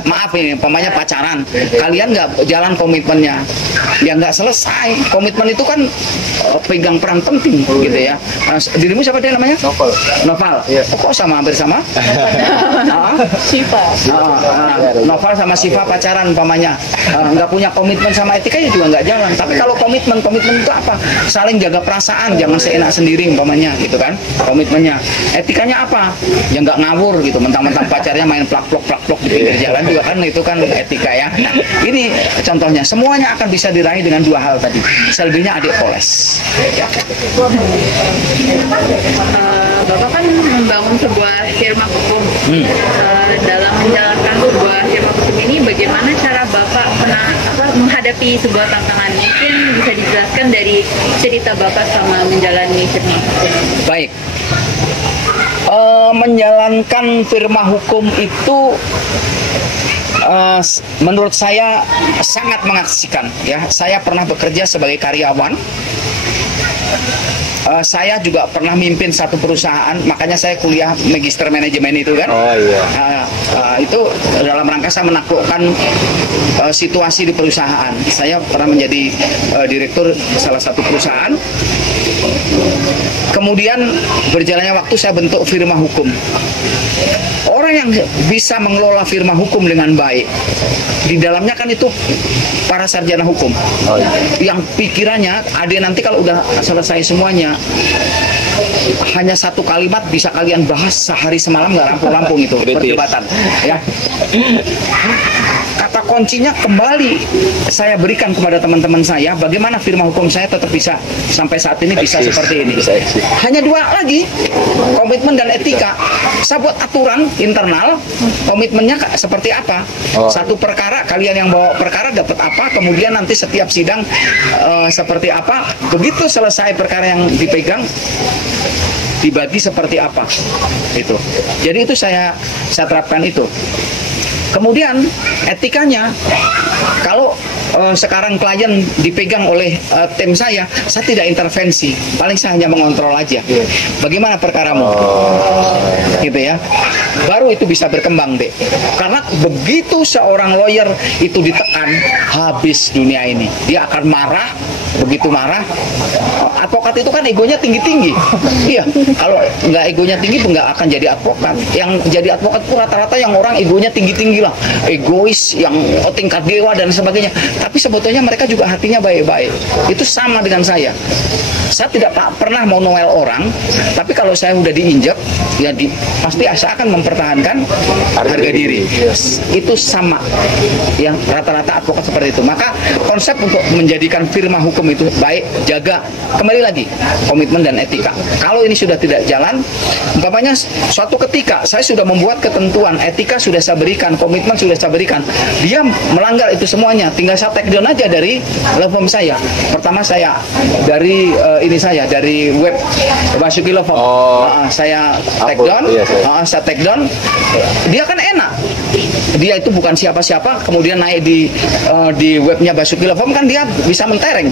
Maaf ini, umpamanya pacaran, kalian nggak jalan komitmennya, ya nggak selesai. Komitmen itu kan pegang peran penting gitu ya. Dirimu siapa dia namanya? Noval. Oh, kok sama, hampir sama? Siva. Noval sama Siva pacaran umpamanya, nggak punya komitmen sama etika, ya juga nggak jalan. Tapi kalau komitmen itu apa? Saling jaga perasaan, jangan seenak sendiri umpamanya gitu kan. Komitmennya. Etikanya apa? Ya nggak ngawur gitu, mentang-mentang pacarnya main plak-plok di pinggir jalan juga kan, itu kan etika ya. Nah, ini contohnya, semuanya akan bisa diraih dengan dua hal tadi. Selebihnya adik poles. Bapak kan membangun sebuah firma hukum. Dalam menjalankan sebuah firma hukum ini, bagaimana cara Bapak menghadapi sebuah tantangan? Mungkin bisa dijelaskan dari cerita Bapak sama menjalani firma hukum. Baik. Menjalankan firma hukum itu menurut saya sangat mengasihkan ya. Saya pernah bekerja sebagai karyawan. Saya juga pernah mimpin satu perusahaan, makanya saya kuliah magister manajemen itu kan. Oh iya. Itu dalam rangka saya menaklukkan situasi di perusahaan. Saya pernah menjadi direktur salah satu perusahaan. Kemudian berjalannya waktu saya bentuk firma hukum. Orang yang bisa mengelola firma hukum dengan baik, di dalamnya kan itu para sarjana hukum. Oh, iya. Yang pikirannya, ada nanti kalau udah selesai semuanya, hanya satu kalimat bisa kalian bahas sehari semalam, nggak rampung-rampung itu perdebatan. Ya. Kata kuncinya kembali saya berikan kepada teman-teman saya, bagaimana firma hukum saya tetap bisa sampai saat ini bisa seperti ini. Hanya dua lagi, komitmen dan etika. Saya buat aturan internal, komitmennya seperti apa. Satu perkara, kalian yang bawa perkara dapat apa, kemudian nanti setiap sidang seperti apa. Begitu selesai perkara yang dipegang, dibagi seperti apa. Itu. Jadi itu saya terapkan itu. Kemudian etikanya, kalau sekarang klien dipegang oleh tim saya tidak intervensi, paling saya hanya mengontrol aja. Bagaimana perkaramu? Gitu ya. Baru itu bisa berkembang deh. Karena begitu seorang lawyer itu ditekan, habis dunia ini. Dia akan marah, begitu marah. Advokat itu kan egonya tinggi-tinggi. Iya, kalau nggak egonya tinggi nggak akan jadi advokat. Yang jadi advokat itu rata-rata yang orang egonya tinggi-tinggi lah, egois, yang tingkat dewa dan sebagainya. Tapi sebetulnya mereka juga hatinya baik-baik. Itu sama dengan saya. Saya tidak pernah mau noel orang, tapi kalau saya udah diinjak, ya pasti saya akan mempertahankan harga diri. Itu sama. Yang rata-rata advokat seperti itu. Maka konsep untuk menjadikan firma hukum itu baik, jaga, kembali lagi komitmen dan etika. Kalau ini sudah tidak jalan, umpamanya suatu ketika saya sudah membuat ketentuan, etika sudah saya berikan, komitmen sudah saya berikan, dia melanggar itu semuanya, tinggal saya take down aja dari law firm saya. Pertama saya dari dari web Basuki Law Firm. Saya take down, saya take down. Dia kan enak. Dia itu bukan siapa-siapa, kemudian naik di webnya Basuki Law Firm, kan dia bisa mentereng.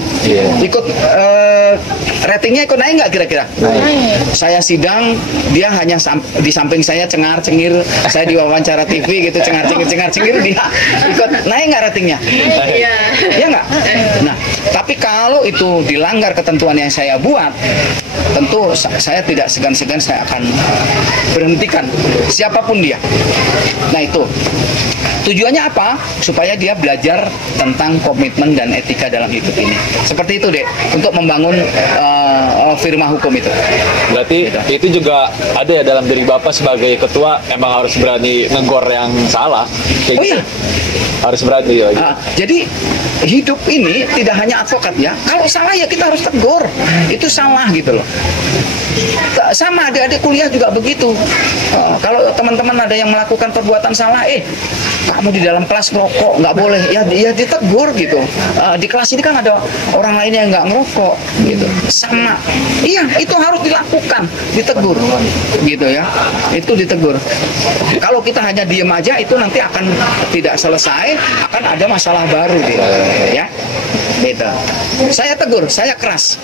Ikut ratingnya ikut naik nggak kira-kira? Saya sidang, dia hanya di samping saya cengar-cengir, saya diwawancara TV gitu, cengar-cengir, dia ikut naik nggak ratingnya? Iya nggak? Nah, tapi kalau itu dilanggar ketentuan yang saya buat, tentu saya tidak segan-segan, saya akan berhentikan siapapun dia. Nah itu Tujuannya apa? Supaya dia belajar tentang komitmen dan etika dalam hidup ini. Seperti itu, Dek, untuk membangun firma hukum itu. Berarti itu juga ada ya dalam diri Bapak sebagai ketua, emang harus berani negor yang salah. Kayak Oh gitu. iya. Harus berani ya. Gitu. Jadi hidup ini tidak hanya advokat ya. Kalau salah ya kita harus tegur. Itu salah gitu loh. Sama adik-adik kuliah juga begitu. Kalau teman-teman ada yang melakukan perbuatan salah, kamu di dalam kelas ngerokok nggak boleh, ya ditegur gitu. Di kelas ini kan ada orang lain yang nggak ngerokok gitu. Sama, iya itu harus dilakukan, ditegur gitu ya. Itu ditegur. Kalau kita hanya diem aja itu nanti akan tidak selesai, akan ada masalah baru gitu ya. Gitu. Saya tegur, saya keras.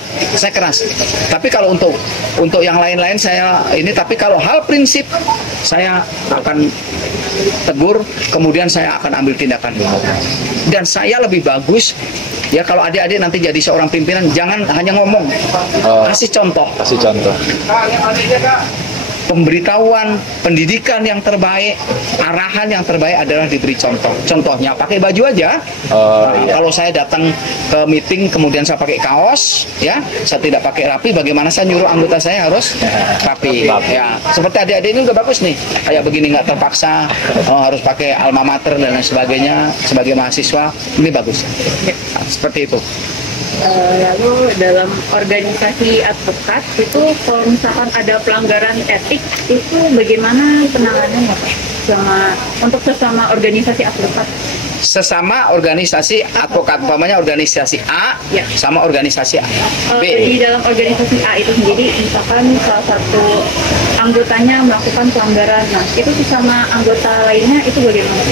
Tapi kalau untuk yang lain-lain saya ini, tapi kalau hal prinsip saya akan tegur, kemudian saya akan ambil tindakan. Dan saya lebih bagus ya kalau adik-adik nanti jadi seorang pimpinan, jangan hanya ngomong, kasih contoh. Pemberitahuan, pendidikan yang terbaik, arahan yang terbaik adalah diberi contoh. Contohnya pakai baju aja. Iya. Kalau saya datang ke meeting kemudian saya pakai kaos, ya, saya tidak pakai rapi, bagaimana saya nyuruh anggota saya harus rapi. Ya, seperti adik-adik ini udah bagus nih. Kayak begini nggak terpaksa, harus pakai alma mater dan lain sebagainya sebagai mahasiswa, ini bagus. Nah, seperti itu. Lalu dalam organisasi advokat itu kalau misalkan ada pelanggaran etik itu bagaimana penanganannya Pak? Untuk sesama organisasi advokat? Sesama organisasi advokat, umpamanya organisasi A Ya. sama organisasi B. Di dalam organisasi A itu sendiri misalkan salah satu anggotanya melakukan pelanggaran, nah itu sesama anggota lainnya itu bagaimana?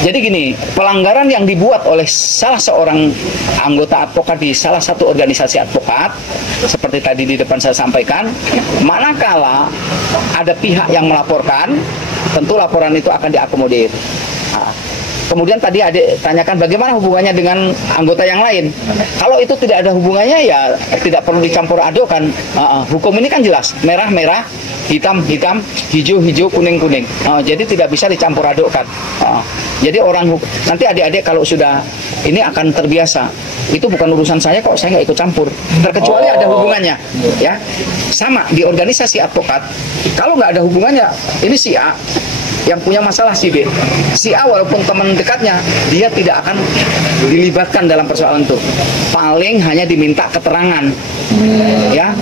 Jadi gini, pelanggaran yang dibuat oleh salah seorang anggota advokat di salah satu organisasi advokat, seperti tadi di depan saya sampaikan, manakala ada pihak yang melaporkan, tentu laporan itu akan diakomodir. Nah, kemudian tadi adik tanyakan bagaimana hubungannya dengan anggota yang lain. Kalau itu tidak ada hubungannya ya tidak perlu dicampur adukkan. Hukum ini kan jelas, merah-merah, hitam-hitam, hijau-hijau, kuning-kuning. Jadi tidak bisa dicampur adukkan. Jadi nanti adik-adik kalau sudah ini akan terbiasa. Itu bukan urusan saya kok, saya nggak ikut campur. Terkecuali ada hubungannya, ya. Sama di organisasi advokat, kalau nggak ada hubungannya, ini si A yang punya masalah si B. Si A walaupun teman dekatnya, dia tidak akan dilibatkan dalam persoalan itu. Paling hanya diminta keterangan, ya,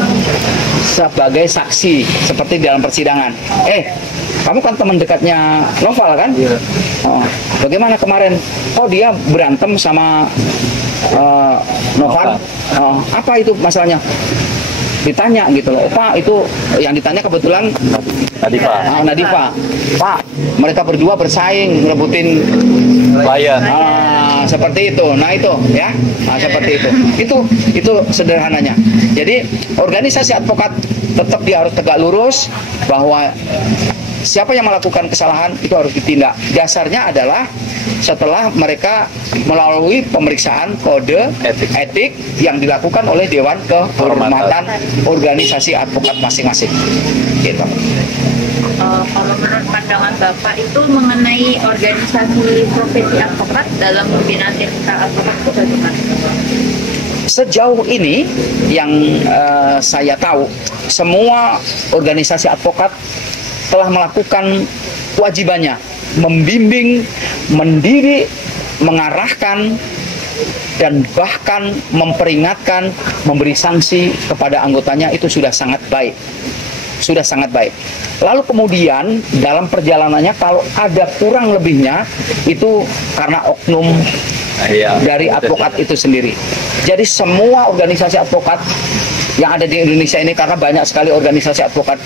sebagai saksi seperti dalam persidangan. Kamu kan teman dekatnya Noval kan? Iya. Bagaimana kemarin? Dia berantem sama Noval. Apa itu masalahnya? Ditanya gitu loh. Pak, itu yang ditanya kebetulan Nadifa. Pak, mereka berdua bersaing ngerebutin klien. Seperti itu. Nah itu ya. Seperti itu. Itu sederhananya. Jadi organisasi advokat tetap dia harus tegak lurus bahwa siapa yang melakukan kesalahan itu harus ditindak. Dasarnya adalah setelah mereka melalui pemeriksaan kode etik yang dilakukan oleh Dewan Kehormatan organisasi advokat masing-masing. Gitu. Kalau menurut pandangan Bapak itu mengenai organisasi profesi advokat dalam pembinaan etika advokat itu bagaimana? Sejauh ini yang saya tahu, semua organisasi advokat telah melakukan kewajibannya membimbing, mendidik, mengarahkan, dan bahkan memperingatkan, memberi sanksi kepada anggotanya. Itu sudah sangat baik. Lalu kemudian dalam perjalanannya kalau ada kurang lebihnya itu karena oknum dari advokat itu sendiri. Jadi semua organisasi advokat yang ada di Indonesia ini, karena banyak sekali organisasi advokat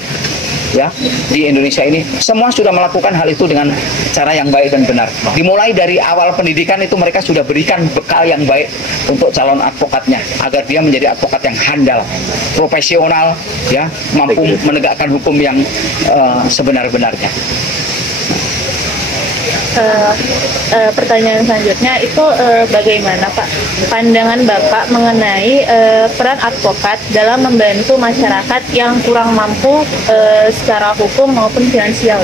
ya di Indonesia ini, semua sudah melakukan hal itu dengan cara yang baik dan benar. Dimulai dari awal pendidikan itu mereka sudah berikan bekal yang baik untuk calon advokatnya agar dia menjadi advokat yang handal, profesional, ya, mampu menegakkan hukum yang sebenar-benarnya. Pertanyaan selanjutnya itu bagaimana Pak pandangan Bapak mengenai peran advokat dalam membantu masyarakat yang kurang mampu secara hukum maupun finansial?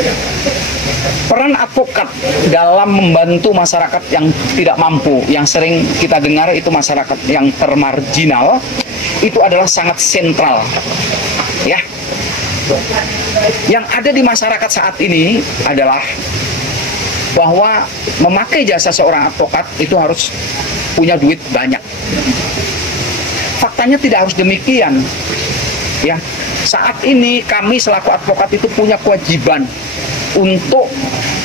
Peran advokat dalam membantu masyarakat yang tidak mampu, yang sering kita dengar itu masyarakat yang termarginal, itu adalah sangat sentral. Ya. Yang ada di masyarakat saat ini adalah bahwa memakai jasa seorang advokat itu harus punya duit banyak. Faktanya tidak harus demikian. Ya. Saat ini kami selaku advokat itu punya kewajiban untuk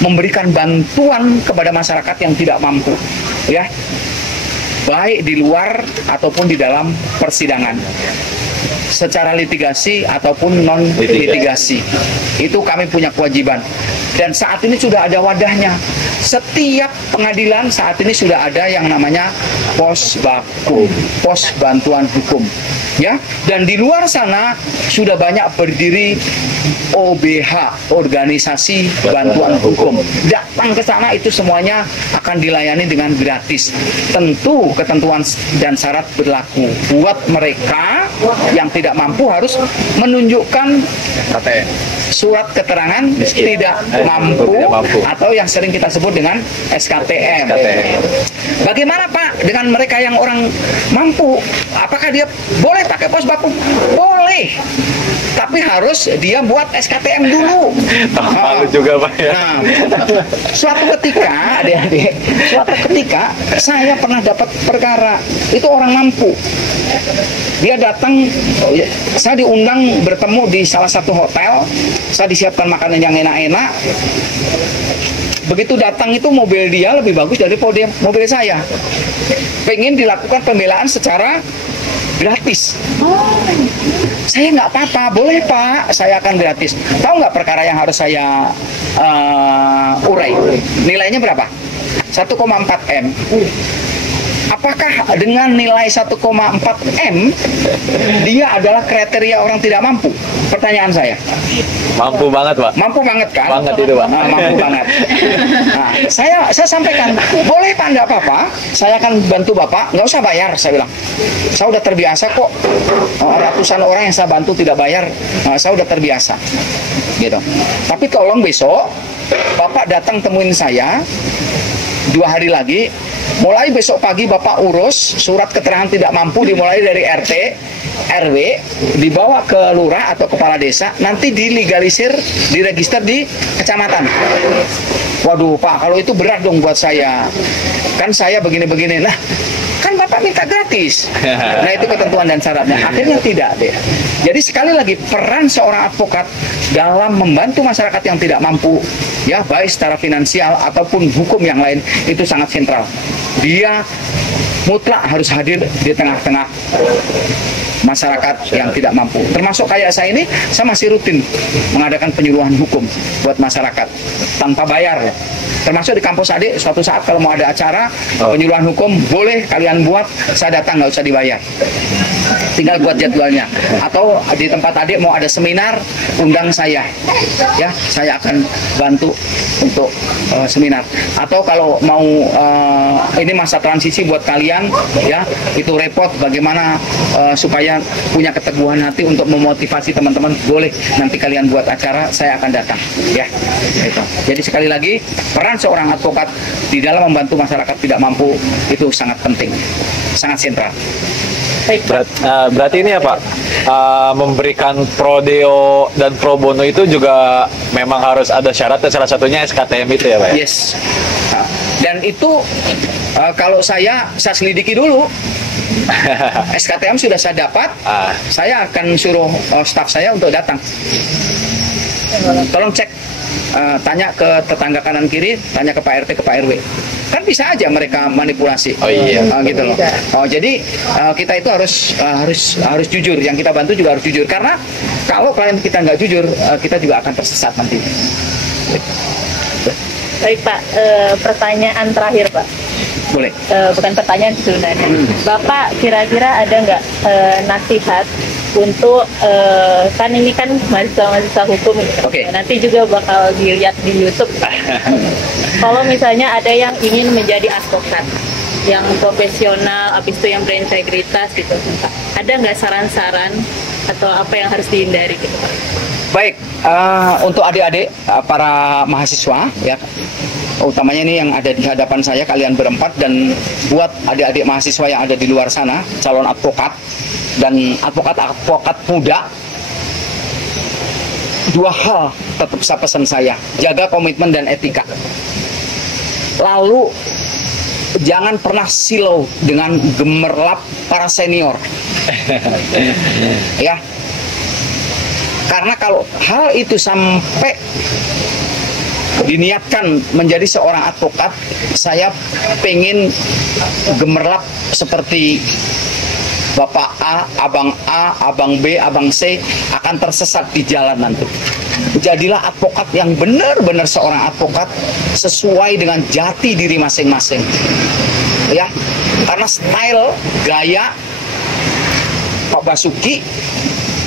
memberikan bantuan kepada masyarakat yang tidak mampu, ya, baik di luar ataupun di dalam persidangan, secara litigasi ataupun non litigasi. Itu kami punya kewajiban. Dan saat ini sudah ada wadahnya. Setiap pengadilan saat ini sudah ada yang namanya pos baku, pos bantuan hukum. Ya, dan di luar sana sudah banyak berdiri OBH, organisasi bantuan hukum. Datang ke sana itu semuanya akan dilayani dengan gratis. Tentu ketentuan dan syarat berlaku. Buat mereka yang tidak mampu harus menunjukkan surat keterangan tidak mampu atau yang sering kita sebut dengan SKTM. Bagaimana Pak dengan mereka yang orang mampu? Apakah dia boleh pakai pos baku? Boleh, tapi harus dia buat SKTM dulu. Malu juga Pak ya. Nah, suatu ketika adik-adik, suatu ketika saya pernah dapat perkara itu orang mampu. Dia datang, saya diundang bertemu di salah satu hotel, saya disiapkan makanan yang enak-enak. Begitu datang itu mobil dia lebih bagus dari mobil saya. Pengen dilakukan pembelaan secara gratis. Saya nggak apa-apa, boleh Pak, saya akan gratis. Tahu nggak perkara yang harus saya urai? Nilainya berapa? 1,4 M. Apakah dengan nilai 1,4 M dia adalah kriteria orang tidak mampu? Pertanyaan saya. Mampu banget Pak. Mampu banget kan? Banget itu Pak. Nah, mampu banget. Nah, saya sampaikan, boleh Pak, enggak apa-apa. Saya akan bantu Bapak, nggak usah bayar, saya bilang. Saya udah terbiasa kok. Ratusan orang yang saya bantu tidak bayar. Saya udah terbiasa. Gitu. Tapi tolong besok Bapak datang temuin saya 2 hari lagi. Mulai besok pagi Bapak urus surat keterangan tidak mampu, dimulai dari RT, RW, dibawa ke lurah atau kepala desa, nanti dilegalisir, diregister di kecamatan. Waduh Pak, kalau itu berat dong buat saya. Kan saya begini-begini. Nah, kan Bapak minta gratis. Nah, itu ketentuan dan syaratnya. Akhirnya tidak deh. Jadi sekali lagi, peran seorang advokat dalam membantu masyarakat yang tidak mampu, ya baik secara finansial ataupun hukum yang lain, itu sangat sentral. Dia mutlak harus hadir di tengah-tengah masyarakat yang tidak mampu. Termasuk kayak saya ini, saya masih rutin mengadakan penyuluhan hukum buat masyarakat tanpa bayar. Termasuk di kampus adik, suatu saat kalau mau ada acara penyuluhan hukum, boleh kalian buat, saya datang, nggak usah dibayar. Tinggal buat jadwalnya. Atau di tempat adik mau ada seminar, undang saya. Ya, saya akan bantu untuk seminar. Atau kalau mau ini masa transisi buat kalian, ya, itu repot bagaimana supaya punya keteguhan hati untuk memotivasi teman-teman, boleh nanti kalian buat acara, saya akan datang. Ya, itu. Jadi sekali lagi, peran seorang advokat di dalam membantu masyarakat tidak mampu itu sangat penting, sangat sentral. Berarti ini ya Pak, memberikan pro deo dan pro bono itu juga memang harus ada syaratnya, salah satunya SKTM itu ya Pak? Yes. Dan itu kalau saya selidiki dulu. SKTM sudah saya dapat, saya akan suruh staf saya untuk datang. Tolong cek, tanya ke tetangga kanan kiri, tanya ke Pak RT, ke Pak RW. Kan bisa aja mereka manipulasi. Oh iya. Gitu loh. Jadi kita itu harus jujur. Yang kita bantu juga harus jujur. Karena kalau klien kita nggak jujur, kita juga akan tersesat nanti. Baik Pak, pertanyaan terakhir Pak. Boleh. Bukan pertanyaan sebenarnya. Bapak kira-kira ada nggak nasihat untuk kan ini kan mahasiswa hukum, Oke. nanti juga bakal dilihat di YouTube. Kalau misalnya ada yang ingin menjadi advokat yang profesional, habis itu yang berintegritas gitu, Pak. Ada nggak saran-saran atau apa yang harus dihindari gitu Pak? Baik, untuk adik-adik para mahasiswa ya, utamanya ini yang ada di hadapan saya kalian berempat, dan buat adik-adik mahasiswa yang ada di luar sana, calon advokat dan advokat muda, dua hal tetap saya pesan saya: jaga komitmen dan etika. Lalu jangan pernah silau dengan gemerlap para senior. Ya. Karena kalau hal itu sampai diniatkan menjadi seorang advokat, saya pengen gemerlap seperti Bapak A, Abang B, Abang C akan tersesat di jalan nanti. Jadilah advokat yang benar-benar seorang advokat sesuai dengan jati diri masing-masing. Ya, karena style, gaya Pak Basuki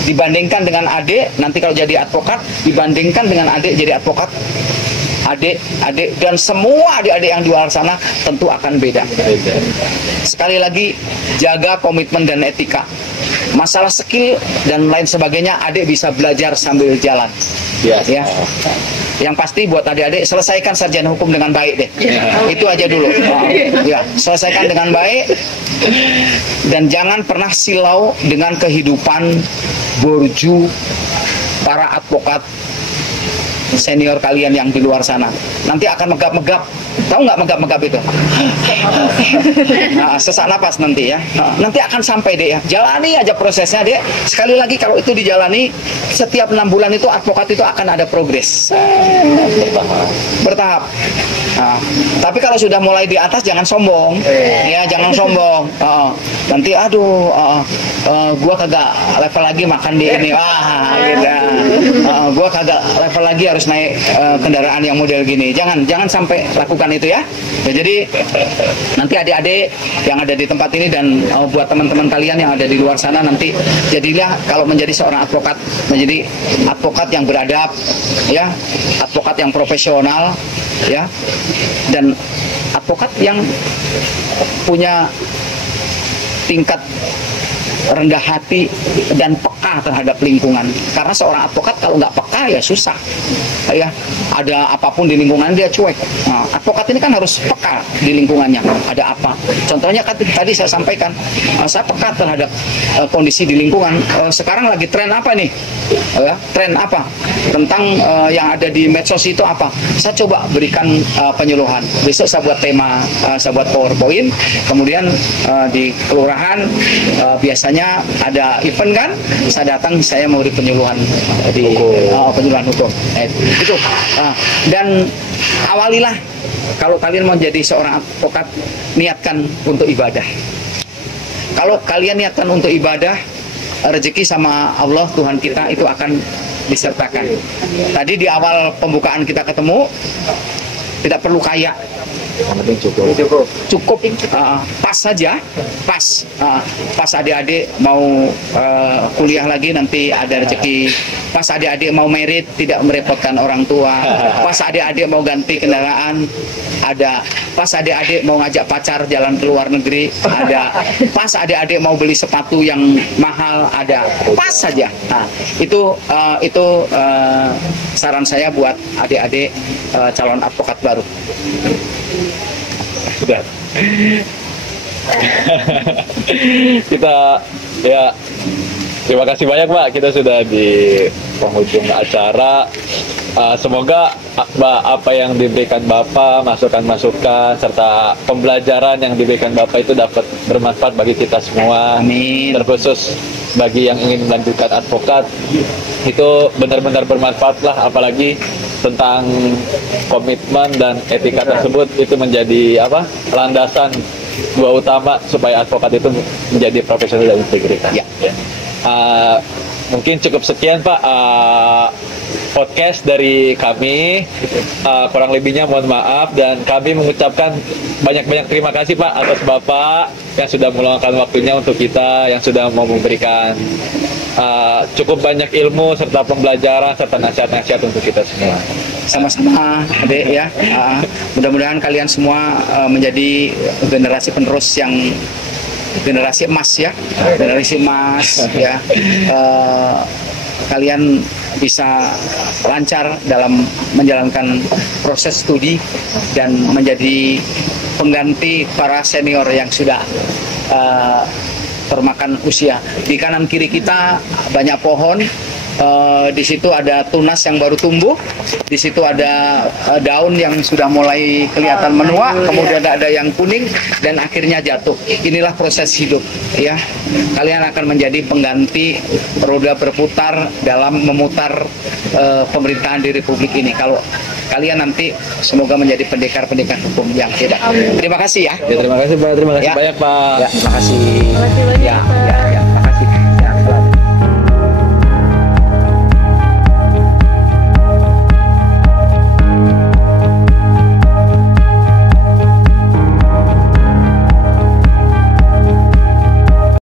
dibandingkan dengan adik, nanti kalau jadi advokat, dibandingkan dengan adik jadi advokat, adik dan semua adik-adik yang di luar sana tentu akan beda. Sekali lagi, jaga komitmen dan etika. Masalah skill dan lain sebagainya, adik bisa belajar sambil jalan. Ya. Yang pasti buat adik-adik, selesaikan sarjana hukum dengan baik deh. Itu aja dulu. Ya, selesaikan dengan baik, dan jangan pernah silau dengan kehidupan borju para advokat senior kalian yang di luar sana. Nanti akan megap-megap. Tahu nggak megap-megap itu? Nah, sesak napas nanti ya. Nanti akan sampai deh ya. Jalani aja prosesnya deh. Sekali lagi, kalau itu dijalani, setiap 6 bulan itu advokat itu akan ada progres. Bertahap. Nah, tapi kalau sudah mulai di atas, jangan sombong. Ya, jangan sombong. Nanti aduh, gua kagak level lagi makan di ini. Wah, gitu. Gua kagak level lagi harus naik kendaraan yang model gini. Jangan sampai lakukan itu ya. Jadi nanti adik-adik yang ada di tempat ini dan buat teman-teman kalian yang ada di luar sana, nanti jadilah kalau menjadi seorang advokat, menjadi advokat yang beradab ya, advokat yang profesional ya, dan advokat yang punya tingkat rendah hati dan peka terhadap lingkungan. Karena seorang advokat kalau nggak peka ya susah. Ya, ada apapun di lingkungan dia cuek. Nah, advokat ini kan harus peka di lingkungannya. Ada apa? Contohnya kan tadi saya sampaikan, saya peka terhadap kondisi di lingkungan. Sekarang lagi tren apa nih? Tren apa? Tentang yang ada di medsos itu apa? Saya coba berikan penyuluhan. Besok saya buat tema, saya buat PowerPoint. Kemudian di kelurahan biasanya ada event kan, saya datang, saya mau beri penyuluhan di penyuluhan hukum. Itu. Dan awalilah, kalau kalian mau jadi seorang advokat, niatkan untuk ibadah. Kalau kalian niatkan untuk ibadah, rezeki sama Allah Tuhan kita itu akan disertakan. Tadi di awal pembukaan kita ketemu, tidak perlu kaya, cukup pas saja, pas adik-adik mau kuliah lagi nanti ada rezeki, pas adik-adik mau merit tidak merepotkan orang tua, pas adik-adik mau ganti kendaraan ada, pas adik-adik mau ngajak pacar jalan ke luar negeri ada, pas adik-adik mau beli sepatu yang mahal ada, pas saja. Nah, itu saran saya buat adik-adik calon advokat baru. Sudah. Kita ya, terima kasih banyak Pak, kita sudah di penghujung acara. Semoga apa yang diberikan Bapak, masukan-masukan serta pembelajaran yang diberikan Bapak itu dapat bermanfaat bagi kita semua. Amin. Terkhusus bagi yang ingin melanjutkan advokat, itu benar-benar bermanfaat lah, apalagi tentang komitmen dan etika tersebut, itu menjadi landasan dua utama supaya advokat itu menjadi profesional dan integritas. Ya. Mungkin cukup sekian Pak podcast dari kami, kurang lebihnya mohon maaf, dan kami mengucapkan banyak-banyak terima kasih Pak atas Bapak yang sudah meluangkan waktunya untuk kita, yang sudah mau memberikan cukup banyak ilmu serta pembelajaran serta nasihat-nasihat untuk kita semua. Sama-sama adik ya. Mudah-mudahan kalian semua menjadi generasi penerus yang generasi emas ya, generasi emas ya. Kalian bisa lancar dalam menjalankan proses studi dan menjadi pengganti para senior yang sudah termakan usia. Di kanan kiri kita banyak pohon. Di situ ada tunas yang baru tumbuh, di situ ada daun yang sudah mulai kelihatan menua, kemudian ada yang kuning dan akhirnya jatuh. Inilah proses hidup, ya. Kalian akan menjadi pengganti roda berputar dalam memutar pemerintahan di Republik ini. Kalau kalian nanti semoga menjadi pendekar-pendekar hukum yang hebat. Terima kasih ya. Ya, terima kasih Pak, terima kasih Ya. banyak Pak. Ya, terima kasih. Terima kasih banyak, Ya, Pak. ya.